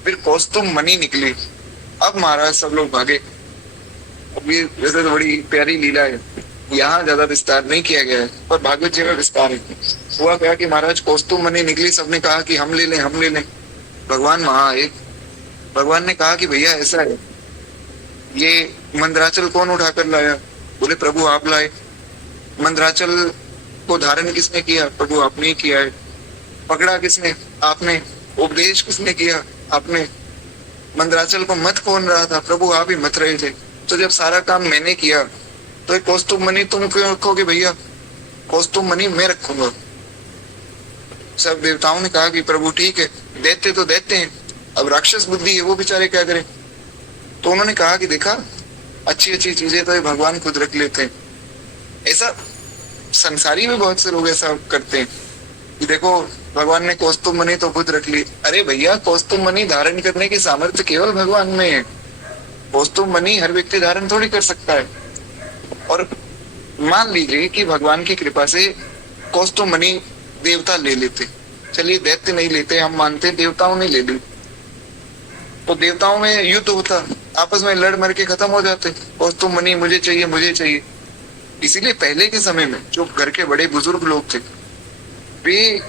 फिर कौस्तुभ मणि निकली। अब महाराज सब लोग भागे। ये वैसे तो बड़ी प्यारी लीला है, यहाँ ज्यादा विस्तार नहीं किया गया है, पर भागवत जी में विस्तार है। हुआ क्या कि महाराज कौस्तुभ मणि निकली, सबने कहा कि हम ले लें, हम ले लें। भगवान वहां आए। भगवान ने कहा कि भैया ऐसा है, ये मंदराचल कौन उठाकर लाया? बोले प्रभु आप लाए। मंदराचल को धारण किसने किया? प्रभु आपने ही किया है। पकड़ा किसने? आपने। उपदेश किसने किया? आपने। मंदराचल को मत कौन रहा था? प्रभु आप ही मत रहे थे। तो जब सारा काम मैंने किया तो एक कौस्तुभ मणि तुम क्यों रखोगे भैया? कौस्तुभ मणि मैं रखूंगा। सब देवताओं ने कहा कि प्रभु ठीक है, देते तो देते हैं, अब राक्षस बुद्धि है, वो बेचारे क्या करें। तो उन्होंने कहा कि देखा, अच्छी अच्छी चीजें तो ये भगवान खुद रख लेते हैं। ऐसा संसारी में बहुत से लोग ऐसा करते हैं कि देखो भगवान ने कौस्तुभ मणि तो खुद रख ली। अरे भैया, कौस्तुभ मणि धारण करने की सामर्थ्य केवल भगवान में है। कौस्तुभ मणि हर व्यक्ति धारण थोड़ी कर सकता है। और मान लीजिए कि भगवान की कृपा से कौस्तुभ मणि देवता ले लेते, चलिए दैत्य नहीं लेते, हम मानते देवताओं ने ले ली, तो देवताओं में युद्ध होता, आपस में लड़ मर के खत्म हो जाते। कौस्तुभ मणि मुझे चाहिए, मुझे चाहिए। इसीलिए पहले के समय में जो घर के बड़े बुजुर्ग लोग थे, वे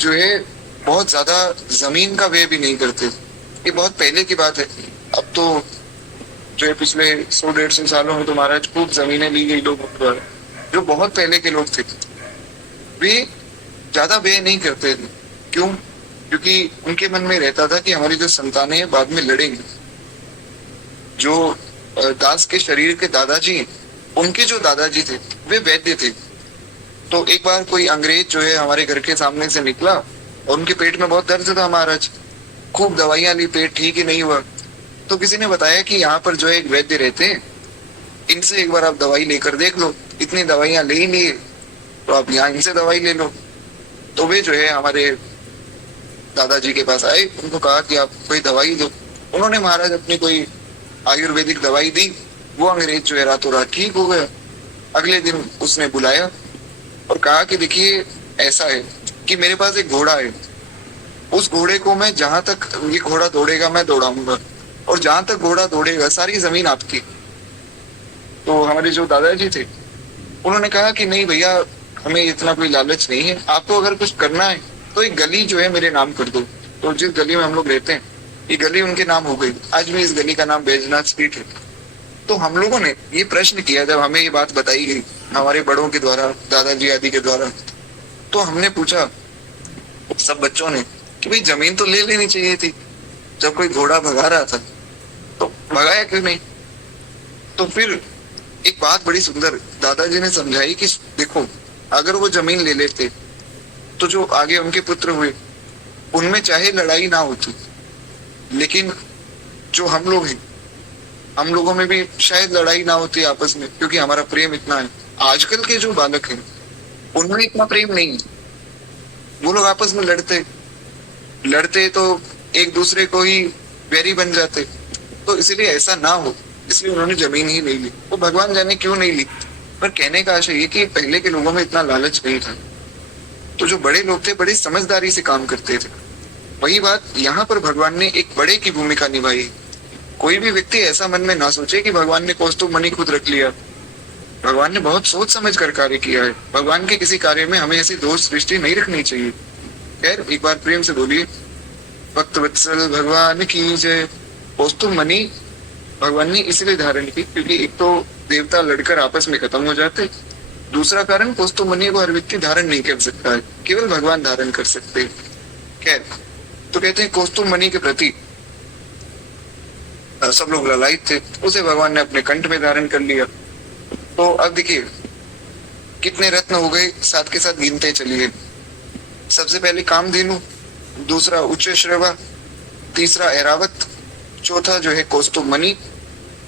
जो है बहुत ज्यादा जमीन का व्यय भी नहीं करते। ये बहुत पहले की बात है। अब तो जो है पिछले 100-150 सालों में तो महाराज खूब जमीनें ली गई लोगों द्वारा। जो बहुत पहले के लोग थे वे ज्यादा व्यय नहीं करते थे। क्यों? क्योंकि उनके मन में रहता था कि हमारी जो संतानें हैं बाद में लड़ेंगी। जो दास के शरीर के दादाजी हैं, उनके जो दादाजी थे वे वैद्य थे। तो एक बार कोई अंग्रेज जो है हमारे घर के सामने से निकला और उनके पेट में बहुत दर्द था महाराज। खूब दवाइयां ली, पेट ठीक ही नहीं हुआ। तो किसी ने बताया कि यहाँ पर जो है एक वैद्य रहते हैं, इनसे एक बार आप दवाई लेकर देख लो। इतनी दवाइयां ले ही लिए तो आप यहाँ इनसे दवाई ले लो। तो वे जो है हमारे दादाजी के पास आए, उनको कहा कि आप कोई दवाई दो। उन्होंने महाराज अपनी कोई आयुर्वेदिक दवाई दी। वो अंग्रेज जो है रातों रात ठीक हो गया। अगले दिन उसने बुलाया और कहा कि देखिए ऐसा है कि मेरे पास एक घोड़ा है, उस घोड़े को मैं जहां तक ये घोड़ा दौड़ेगा मैं दौड़ाऊंगा, और जहां तक घोड़ा दौड़ेगा सारी जमीन आपकी। तो हमारे जो दादाजी थे उन्होंने कहा कि नहीं भैया, हमें इतना कोई लालच नहीं है, आपको अगर कुछ करना है तो एक गली जो है मेरे नाम कर दो। तो जिस गली में हम लोग रहते हैं ये गली उनके नाम हो गई। आज भी इस गली का नाम बैजनाथ स्ट्रीट है। तो हम लोगों ने ये प्रश्न किया जब हमें ये बात बताई गई हमारे बड़ों के द्वारा, दादाजी आदि के द्वारा, तो हमने पूछा सब बच्चों ने कि भाई जमीन तो ले लेनी चाहिए थी, जब कोई घोड़ा भगा रहा था तो भगाया क्यों नहीं? तो फिर एक बात बड़ी सुंदर दादाजी ने समझाई कि देखो, अगर वो जमीन ले लेते तो जो आगे उनके पुत्र हुए उनमें चाहे लड़ाई ना होती, लेकिन जो हम लोग हैं हम लोगों में भी शायद लड़ाई ना होती आपस में, क्योंकि हमारा प्रेम इतना है। आजकल के जो बालक हैं उनमें इतना प्रेम नहीं है। वो लोग आपस में लड़ते लड़ते तो एक दूसरे को ही वैरी बन जाते। तो इसलिए ऐसा ना हो, इसलिए उन्होंने जमीन ही नहीं ली। वो भगवान जाने क्यों नहीं ली, पर कहने का आशय ये कि पहले के लोगों में इतना लालच नहीं था। तो जो बड़े लोग थे बड़ी समझदारी से काम करते थे। वही बात यहाँ पर भगवान ने एक बड़े की भूमिका निभाई। कोई भी व्यक्ति ऐसा मन में ना सोचे कि भगवान ने कौस्तुभ मणि खुद रख लिया। भगवान ने बहुत सोच समझ कर कार्य किया है। भगवान के किसी कार्य में हमें ऐसी दोष दृष्टि नहीं रखनी चाहिए। खैर, एक बार प्रेम से बोलिए भक्त वत्सल भगवान की जय। कौस्तुभ मणि भगवान ने इसलिए धारण की क्योंकि एक तो देवता लड़कर आपस में खत्म हो जाते, दूसरा कारण कौस्तुभ मणि को हर व्यक्ति धारण नहीं कर सकता है, केवल भगवान धारण कर सकते हैं। खैर, तो कहते हैं कौस्तुभ मणि के प्रति सब लोग ललायित थे, उसे भगवान ने अपने कंठ में धारण कर लिया। तो अब देखिए कितने रत्न हो गए, साथ के साथ गिनते चलिए। सबसे पहले कामधेनु, दूसरा उच्च श्रवा, तीसरा ऐरावत, चौथा जो है कौस्तुभ मणि,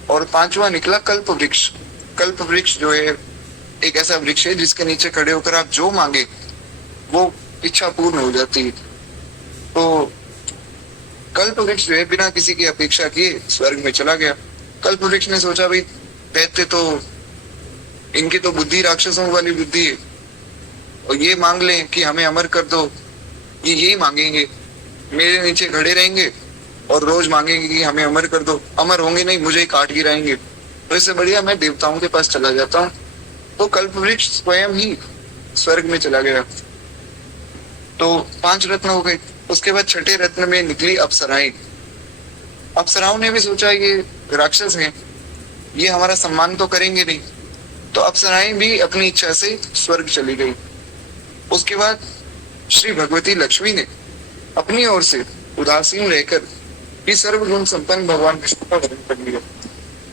और पांचवा निकला कल्प वृक्ष। कल्प वृक्ष जो है एक ऐसा वृक्ष है जिसके नीचे खड़े होकर आप जो मांगे वो इच्छा पूर्ण हो जाती है। तो कल्प वृक्ष जो है बिना किसी की अपेक्षा किए स्वर्ग में चला गया। कल्प वृक्ष ने सोचा भाई दैत्य तो इनकी तो बुद्धि राक्षसों वाली बुद्धि है, और ये मांग लें कि हमें अमर कर दो, ये यही मांगेंगे, मेरे नीचे खड़े रहेंगे और रोज मांगेंगे कि हमें अमर कर दो। अमर होंगे नहीं, मुझे काट गिराएंगे। तो इससे बढ़िया मैं देवताओं के पास चला जाता हूँ। तो कल्प वृक्ष स्वयं ही स्वर्ग में चला गया। तो 5 रत्न हो गए। उसके बाद छठे रत्न में निकली अप्सराएं। अप्सराओं ने भी सोचा ये राक्षस हैं, ये हमारा सम्मान तो करेंगे नहीं, तो अप्सराएं भी अपनी इच्छा से स्वर्ग चली गई। उसके बाद श्री भगवती लक्ष्मी ने अपनी ओर से उदासीन रहकर भी सर्वगुण संपन्न भगवान विष्णु का वर्णन कर लिया।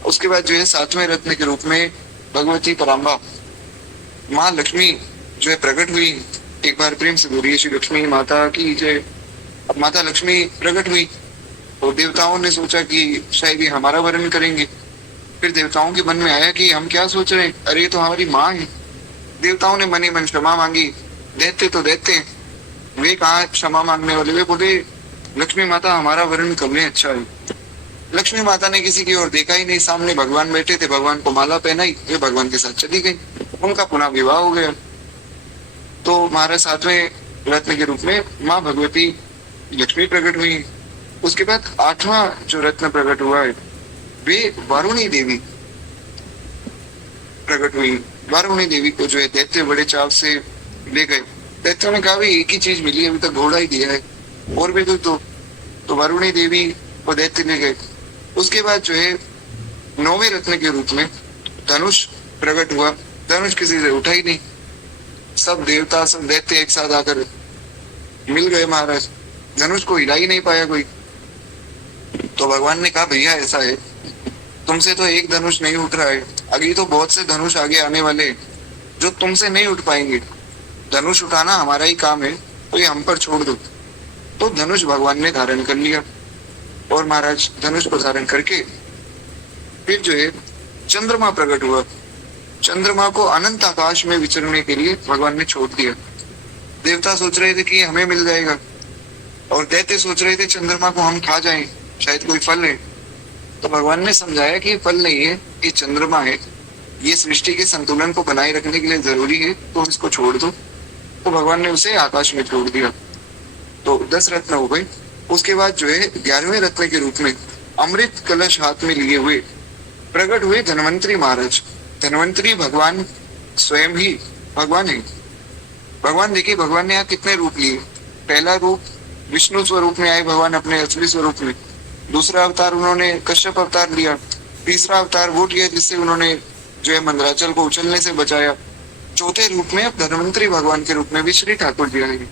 उसके बाद जो है 7वें रत्न के रूप में भगवती पराम्बा माँ लक्ष्मी जो है प्रकट हुई। एक बार प्रेम से बोलिए श्री लक्ष्मी माता की जय। अब माता लक्ष्मी प्रकट हुई तो देवताओं ने सोचा कि शायद ये हमारा वर्णन करेंगे। फिर देवताओं के मन में आया कि हम क्या सोच रहे हैं, अरे ये तो हमारी माँ है। देवताओं ने मन ही मन क्षमा मांगी। दैत्य तो दैत्य हैं, वे कहाँ क्षमा मांगने वाले, वे बोले लक्ष्मी माता हमारा वर्णन कर ले, अच्छा है। लक्ष्मी माता ने किसी की ओर देखा ही नहीं, सामने भगवान बैठे थे, भगवान को माला पहनाई, वे भगवान के साथ चली गई। उनका पुनः विवाह हो गया। तो महाराज 7वें रत्न के रूप में माँ भगवती लक्ष्मी प्रकट हुई। उसके बाद 8वां जो रत्न प्रकट हुआ है वे वारुणी देवी प्रकट हुई। वारुणी देवी को जो है दैत्य बड़े चाव से ले गए। दैत्यों ने कहा भाई एक ही चीज मिली, अभी तक घोड़ा ही दिया है, और भी कोई तो वारुणी देवी को दैत्य ले गए। उसके बाद जो है 9वें रत्न के रूप में धनुष प्रकट हुआ। धनुष किसी से उठा ही नहीं, सब देवता सब दैत्य एक साथ आकर मिल गए महाराज, धनुष को हिला ही नहीं पाया कोई। तो भगवान ने कहा भैया ऐसा है, तुमसे तो एक धनुष नहीं उठ रहा है, अभी तो बहुत से धनुष आगे आने वाले जो तुमसे नहीं उठ पाएंगे, धनुष उठाना हमारा ही काम है, तो ये हम पर छोड़ दो। तो धनुष भगवान ने धारण कर लिया और महाराज धनुष को धारण करके फिर जो है चंद्रमा प्रकट हुआ। चंद्रमा को अनंत आकाश में विचरने के लिए भगवान ने छोड़ दिया। देवता सोच रहे थे कि हमें मिल जाएगा और दैत्य सोच रहे थे चंद्रमा को हम खा जाएं, शायद कोई फल है। तो भगवान ने समझाया कि ये फल नहीं है, ये चंद्रमा है, ये सृष्टि के संतुलन को बनाए रखने के लिए जरूरी है, तो इसको छोड़ दो। तो भगवान ने उसे आकाश में छोड़ दिया। तो 10 रत्न हो गए। उसके बाद जो है 11वें रत्न के रूप में अमृत कलश हाथ में लिए हुए प्रकट हुए धन्वंतरी महाराज। धन्वंतरी भगवान स्वयं ही भगवान है। भगवान देखिए, भगवान ने यहाँ कितने रूप लिए। पहला रूप विष्णु स्वरूप में आए भगवान अपने असली स्वरूप में। दूसरा अवतार उन्होंने कश्यप अवतार लिया। तीसरा अवतार वो लिया जिससे उन्होंने जो है मंदराचल को उछलने से बचाया। चौथे रूप में अब धन्वंतरी भगवान के रूप में भी श्री ठाकुर जी आएंगे।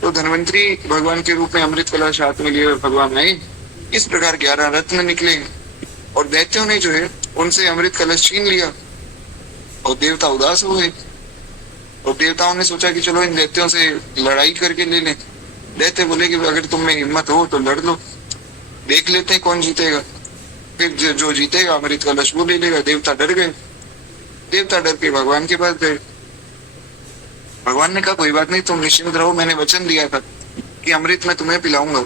तो धन्वंतरी भगवान के रूप में अमृत कलश हाथ में लिए हुए भगवान आए। इस प्रकार 11 रत्न निकले और दैत्यों ने जो है उनसे अमृत कलश छीन लिया और देवता उदास हो गए। और देवताओं ने सोचा कि चलो इन दैत्यों से लड़ाई करके ले लें। दैत्य बोले कि अगर तुम में हिम्मत हो तो लड़ लो, देख लेते हैं कौन जीतेगा। फिर जो जीतेगा अमृत कलश वो ले लेगा। देवता डर गए। देवता डर के भगवान के पास गए। भगवान ने कहा कोई बात नहीं, तुम निश्चिंत रहो, मैंने वचन दिया था कि अमृत मैं तुम्हें पिलाऊंगा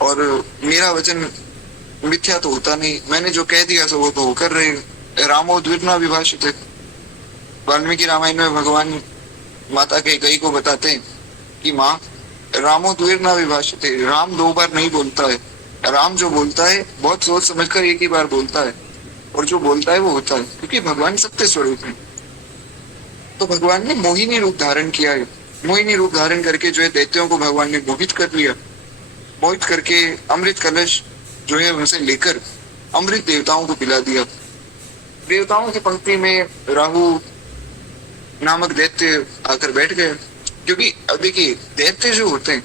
और मेरा वचन मिथ्या तो होता नहीं। मैंने जो कह दिया सो वो तो होकर रहे। रामो द्विर्ना विभाषित। वाल्मीकि रामायण में भगवान माता कैकेयी को बताते हैं कि माँ रामो द्विर्ना विभाषित, राम 2 बार नहीं बोलता है। राम जो बोलता है बहुत सोच समझकर एक ही बार बोलता है और जो बोलता है वो होता है, क्योंकि भगवान सत्य स्वरूप है। तो भगवान ने मोहिनी रूप धारण किया है। मोहिनी रूप धारण करके जो है दैत्यों को भगवान ने मोहित कर लिया। मोहित करके अमृत कलश जो है उनसे लेकर अमृत देवताओं को पिला दिया। देवताओं की पंक्ति में राहु नामक दैत्य आकर बैठ गए। क्योंकि अब देखिए दैत्य जो होते हैं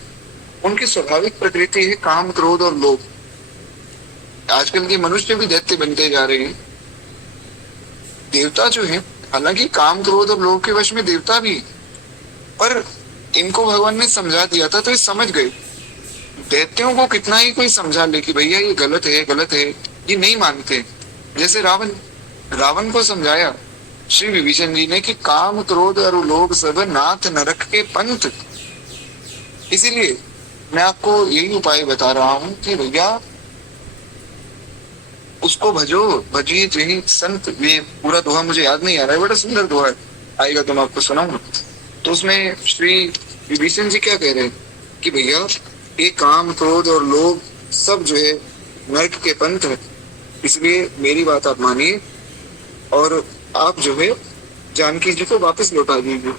उनकी स्वाभाविक प्रकृति है काम क्रोध और लोभ। आजकल के मनुष्य भी दैत्य बनते जा रहे हैं। देवता जो है हालांकि काम क्रोध और लोभ के वश में देवता भी, पर इनको भगवान ने समझा दिया था तो ये समझ गए। दैत्यों को कितना ही कोई समझा ले कि भैया ये गलत है गलत है, ये नहीं मानते। जैसे रावण को समझाया श्री विभीषण जी ने कि काम क्रोध और लोभ सब नाथ नरक के पंथ। इसीलिए मैं आपको यही उपाय बता रहा हूं कि भैया उसको भजो, भजिए जही संत। ये पूरा दोहा मुझे याद नहीं आ रहा है, बड़ा सुंदर दोहा है, आएगा तो मैं आपको सुनाऊंगा। तो उसमें श्री विभीषण जी क्या कह रहे हैं कि भैया ये काम क्रोध और लोभ सब जो है नरक के पंथ है, इसलिए मेरी बात आप मानिए और आप जो है जानकी जी को वापस लौटा दीजिए।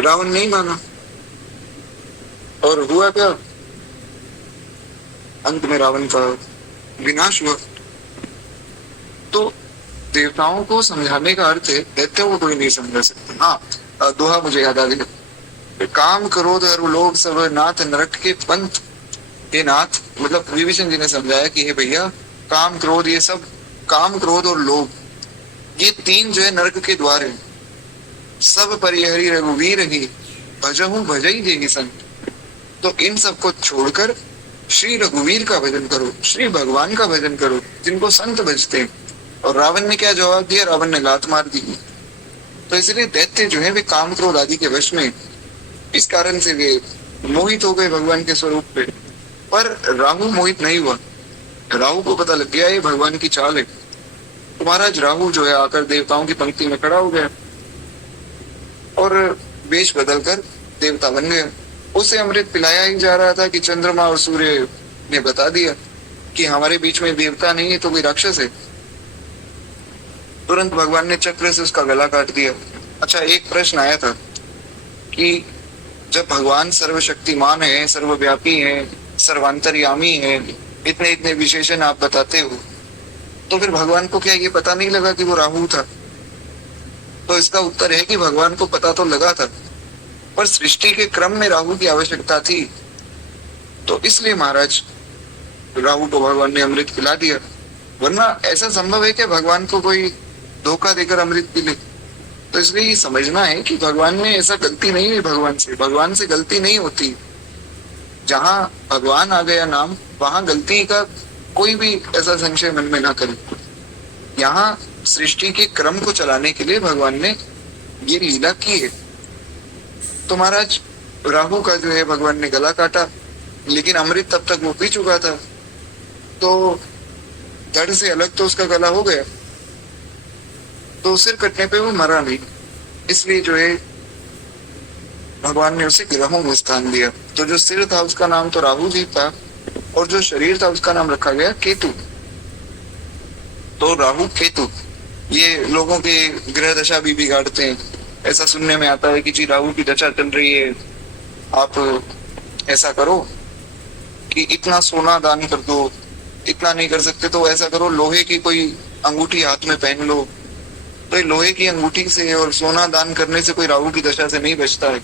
रावण नहीं माना और हुआ क्या, अंत में रावण का विनाश हुआ। तो देवताओं को समझाने का अर्थ है दैत्यों को कोई नहीं समझा सकता। हाँ, दोहा मुझे याद आ गया, काम क्रोध और लोभ सब नाथ नरक के पंथ। ये नाथ मतलब विभीषण जी ने समझाया कि हे भैया काम क्रोध ये सब, काम क्रोध और लोभ ये 3 जो है नरक के द्वार है। सब परिहरि रघुवीर ही भजहु भजई जेहि संत। तो इन सबको छोड़कर श्री रघुवीर का भजन करो, श्री भगवान का भजन करो जिनको संत भजते हैं। और रावण ने क्या जवाब दिया, रावण ने लात मार दी। तो इसलिए दैत्य जो है वे काम क्रोध आदि के वश में, इस कारण से वे मोहित हो गए भगवान के स्वरूप पे। पर राहु मोहित नहीं हुआ। राहु को पता लग गया ये भगवान की चाल है। तो महाराज राहु जो है आकर देवताओं की पंक्ति में खड़ा हो गया और वेश बदलकर देवता बन गया। उसे अमृत पिलाया ही जा रहा था कि चंद्रमा और सूर्य ने बता दिया कि हमारे बीच में देवता नहीं है तो कोई राक्षस है। तुरंत भगवान ने चक्र से उसका गला काट दिया। अच्छा, एक प्रश्न आया था कि जब भगवान सर्वशक्तिमान है, सर्वव्यापी है, सर्वांतर्यामी है, इतने इतने विशेषण आप बताते हो, तो फिर भगवान को क्या ये पता नहीं लगा कि वो राहु था? तो इसका उत्तर है कि भगवान को पता तो लगा था, पर सृष्टि के क्रम में राहु की आवश्यकता थी, तो इसलिए महाराज राहु को भगवान ने अमृत पिला दिया। वरना ऐसा संभव है कि भगवान को कोई धोखा देकर अमृत पिले? तो इसलिए ये समझना है कि भगवान ने ऐसा गलती नहीं है, भगवान से गलती नहीं होती। जहां भगवान आ गया नाम, वहां गलती का कोई भी ऐसा संशय मन में ना करे। यहाँ सृष्टि के क्रम को चलाने के लिए भगवान ने ये लीला की है। तो महाराज राहु का जो है भगवान ने गला काटा, लेकिन अमृत तब तक वो पी चुका था, तो धड़ से अलग तो उसका गला हो गया, तो सिर कटने पे वो मरा नहीं। इसलिए जो है भगवान ने उसे ग्रहों में स्थान दिया। तो जो सिर था उसका नाम तो राहु जी था, और जो शरीर था उसका नाम रखा गया केतु। तो राहु केतु ये लोगों के ग्रह दशा भी बिगाड़ते हैं। ऐसा सुनने में आता है कि जी राहु की दशा चल रही है, आप ऐसा करो कि इतना सोना दान कर दो, इतना नहीं कर सकते तो ऐसा करो लोहे की कोई अंगूठी हाथ में पहन लो। तो ये लोहे की अंगूठी से और सोना दान करने से कोई राहु की दशा से नहीं बचता है।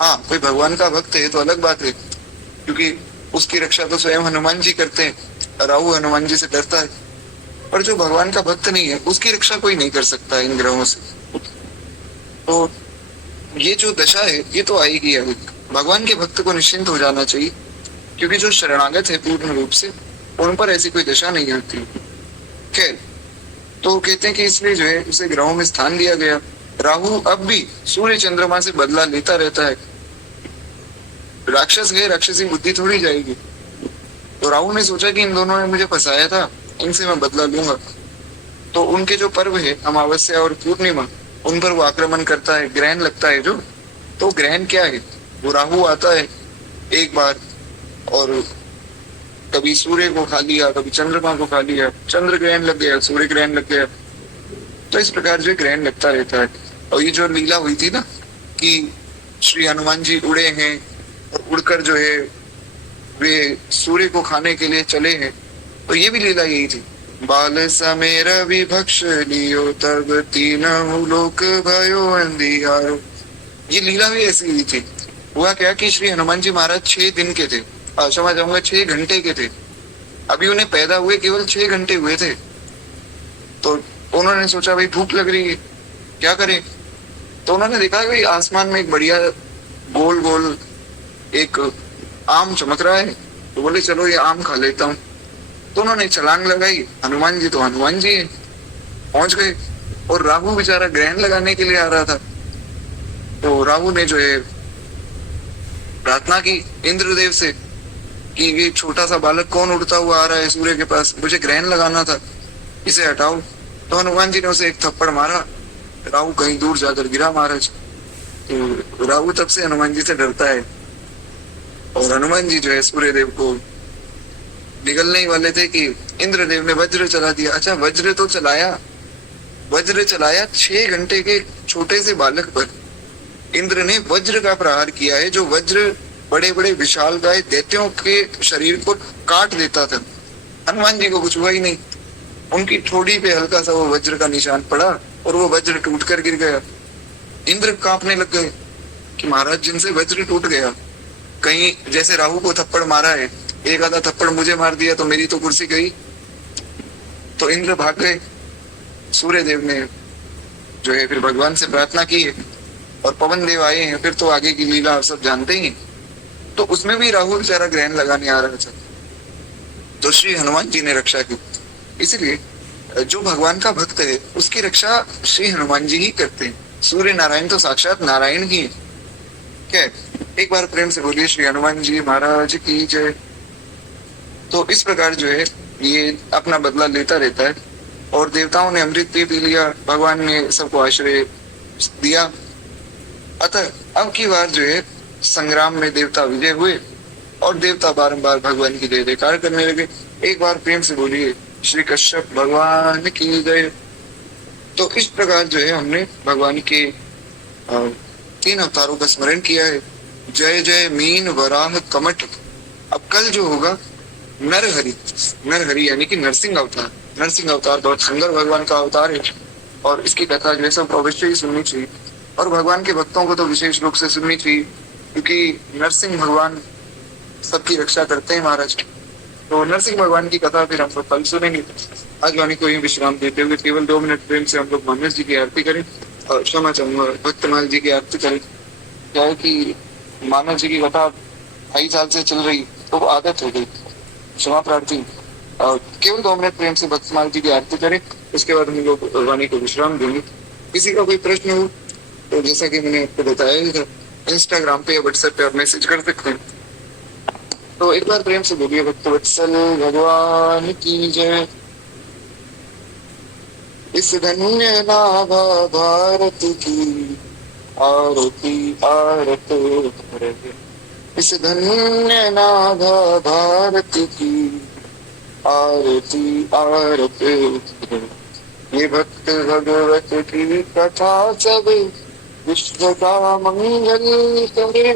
हाँ, कोई भगवान का भक्त है तो अलग बात है, क्योंकि उसकी रक्षा तो स्वयं हनुमान जी करते हैं। राहु हनुमान जी से डरता है, पर जो भगवान का भक्त नहीं है उसकी रक्षा कोई नहीं कर सकता इन ग्रहों से। तो ये जो दशा है ये तो आएगी। भगवान के भक्त को निश्चिंत हो जाना चाहिए, क्योंकि जो शरणागत है पूर्ण रूप से उन पर ऐसी कोई दशा नहीं आती। खैर, तो कहते हैं कि इसलिए जो है उसे ग्रहों में स्थान दिया गया। राहु अब भी सूर्य चंद्रमा से बदला लेता रहता है। राक्षस है, राक्षसी बुद्धि थोड़ी जाएगी। तो राहु ने सोचा कि इन दोनों ने मुझे फंसाया था, इनसे मैं बदला लूंगा। तो उनके जो पर्व है अमावस्या और पूर्णिमा, उन पर वो आक्रमण करता है। ग्रहण लगता है जो, तो ग्रहण क्या है, वो राहु आता है एक बार और कभी सूर्य को खा लिया, कभी चंद्रमा को खा लिया, चंद्र ग्रहण लग गया, सूर्य ग्रहण लग गया। तो इस प्रकार जो ग्रहण लगता रहता है। और ये जो लीला हुई थी ना कि श्री हनुमान जी उड़े हैं और उड़कर जो है वे सूर्य को खाने के लिए चले हैं, तो ये भी लीला यही थी। बाल समेर विभक्ष लियो तब तीनों लोक भयो अंधियारो। ये लीला भी ऐसी ही थी। हुआ क्या कि श्री हनुमान जी महाराज 6 दिन के थे, क्षमा चाहूंगा 6 घंटे के थे। अभी उन्हें पैदा हुए केवल 6 घंटे हुए थे। तो उन्होंने सोचा भाई भूख लग रही है, क्या करें। तो उन्होंने देखा कि आसमान में एक बढ़िया गोल गोल एक आम चमक रहा है, तो बोले चलो ये आम खा लेता हूँ। तो उन्होंने छलांग लगाई। हनुमान जी तो हनुमान जी है, पहुंच गए। और राहु बेचारा ग्रहण लगाने के लिए आ रहा था। तो राहु ने जो है प्रार्थना की इंद्रदेव से कि ये छोटा सा बालक कौन उड़ता हुआ आ रहा है सूर्य के पास, मुझे ग्रहण लगाना था, इसे हटाओ। तो हनुमान जी ने उसे एक थप्पड़ मारा, राहु कहीं दूर जाकर गिरा महाराज। तो राहु तब से हनुमान जी से डरता है। और हनुमान जी जो है सूर्य देव को निगलने ही वाले थे कि इंद्रदेव ने वज्र चला दिया। अच्छा, वज्र तो चलाया, वज्र चलाया 6 घंटे के छोटे से बालक पर। इंद्र ने वज्र का प्रहार किया है, जो वज्र बड़े बड़े विशालकाय दैत्यों के शरीर को काट देता था। हनुमान जी को कुछ हुआ ही नहीं, उनकी ठोड़ी पे हल्का सा वो वज्र का निशान पड़ा और वो वज्र टूट कर गिर गया। इंद्र कांपने लग गए कि महाराज जिनसे वज्र टूट गया, कहीं जैसे राहु को थप्पड़ मारा है, एक आधा थप्पड़ मुझे मार दिया तो मेरी तो कुर्सी गई। तो इंद्र भाग गए। सूर्य देव ने जो है फिर भगवान से प्रार्थना की है और पवन देव आए हैं। फिर तो आगे की लीला आप सब जानते ही। तो उसमें भी राहु बेचारा ग्रहण लगाने आ रहा था, तो श्री हनुमान जी ने रक्षा की। इसलिए जो भगवान का भक्त है उसकी रक्षा श्री हनुमान जी ही करते हैं। सूर्य नारायण तो साक्षात नारायण ही है। क्या एक बार प्रेम से बोलिए श्री हनुमान जी महाराज की जय। तो इस प्रकार जो है ये अपना बदला लेता रहता है। और देवताओं ने अमृत पी लिया, भगवान ने सबको आश्रय दिया। अतः अब की बार जो है संग्राम में देवता विजय हुए और देवता बारंबार भगवान की जय जयकार करने लगे। एक बार प्रेम से बोलिए श्री कश्यप भगवान की जय। तो इस प्रकार जो है हमने भगवान के 3 अवतारों का स्मरण किया है। जय जय मीन वराह कमठ। अब कल जो होगा नरहरि, नरहरि यानी कि नरसिंह अवतार। नरसिंह अवतार बहुत सुंदर भगवान का अवतार है। और इसकी कथा जो है सब अवश्य ही सुननी चाहिए, और भगवान के भक्तों को तो विशेष रूप से सुननी चाहिए, क्योंकि नरसिंह भगवान सबकी रक्षा करते हैं महाराज। तो नरसिंह भगवान की कथा फिर हम लोग कल सुनेंगे। आज वाणी को ही विश्राम देते हुए केवल 2 मिनट प्रेम से हम लोग मानस जी की आरती करें और क्षमा चाहूंगा भक्तमाल जी की आरती करें। क्या है कि मानस जी की कथा 2.5 साल से चल रही, तो वो आदत हो गई, क्षमा प्रार्थी। और केवल 2 मिनट प्रेम से भक्तमाल जी की आरती करें, उसके बाद हम लोग वाणी को विश्राम देंगे। किसी का कोई प्रश्न हो तो जैसा कि मैंने आपको बताया, इंस्टाग्राम पे या व्हाट्सएप पे आप मैसेज कर सकते हैं। तो एक बार प्रेम से बोलिए भक्त वत्सल भगवान की जय। इस धन्य नाभा भारत की आरती आरत रहे, इस धन्य नाभा भारत की आरती आरत रहे। ये भक्त भगवत की कथा सब विश्व का मंगल करे,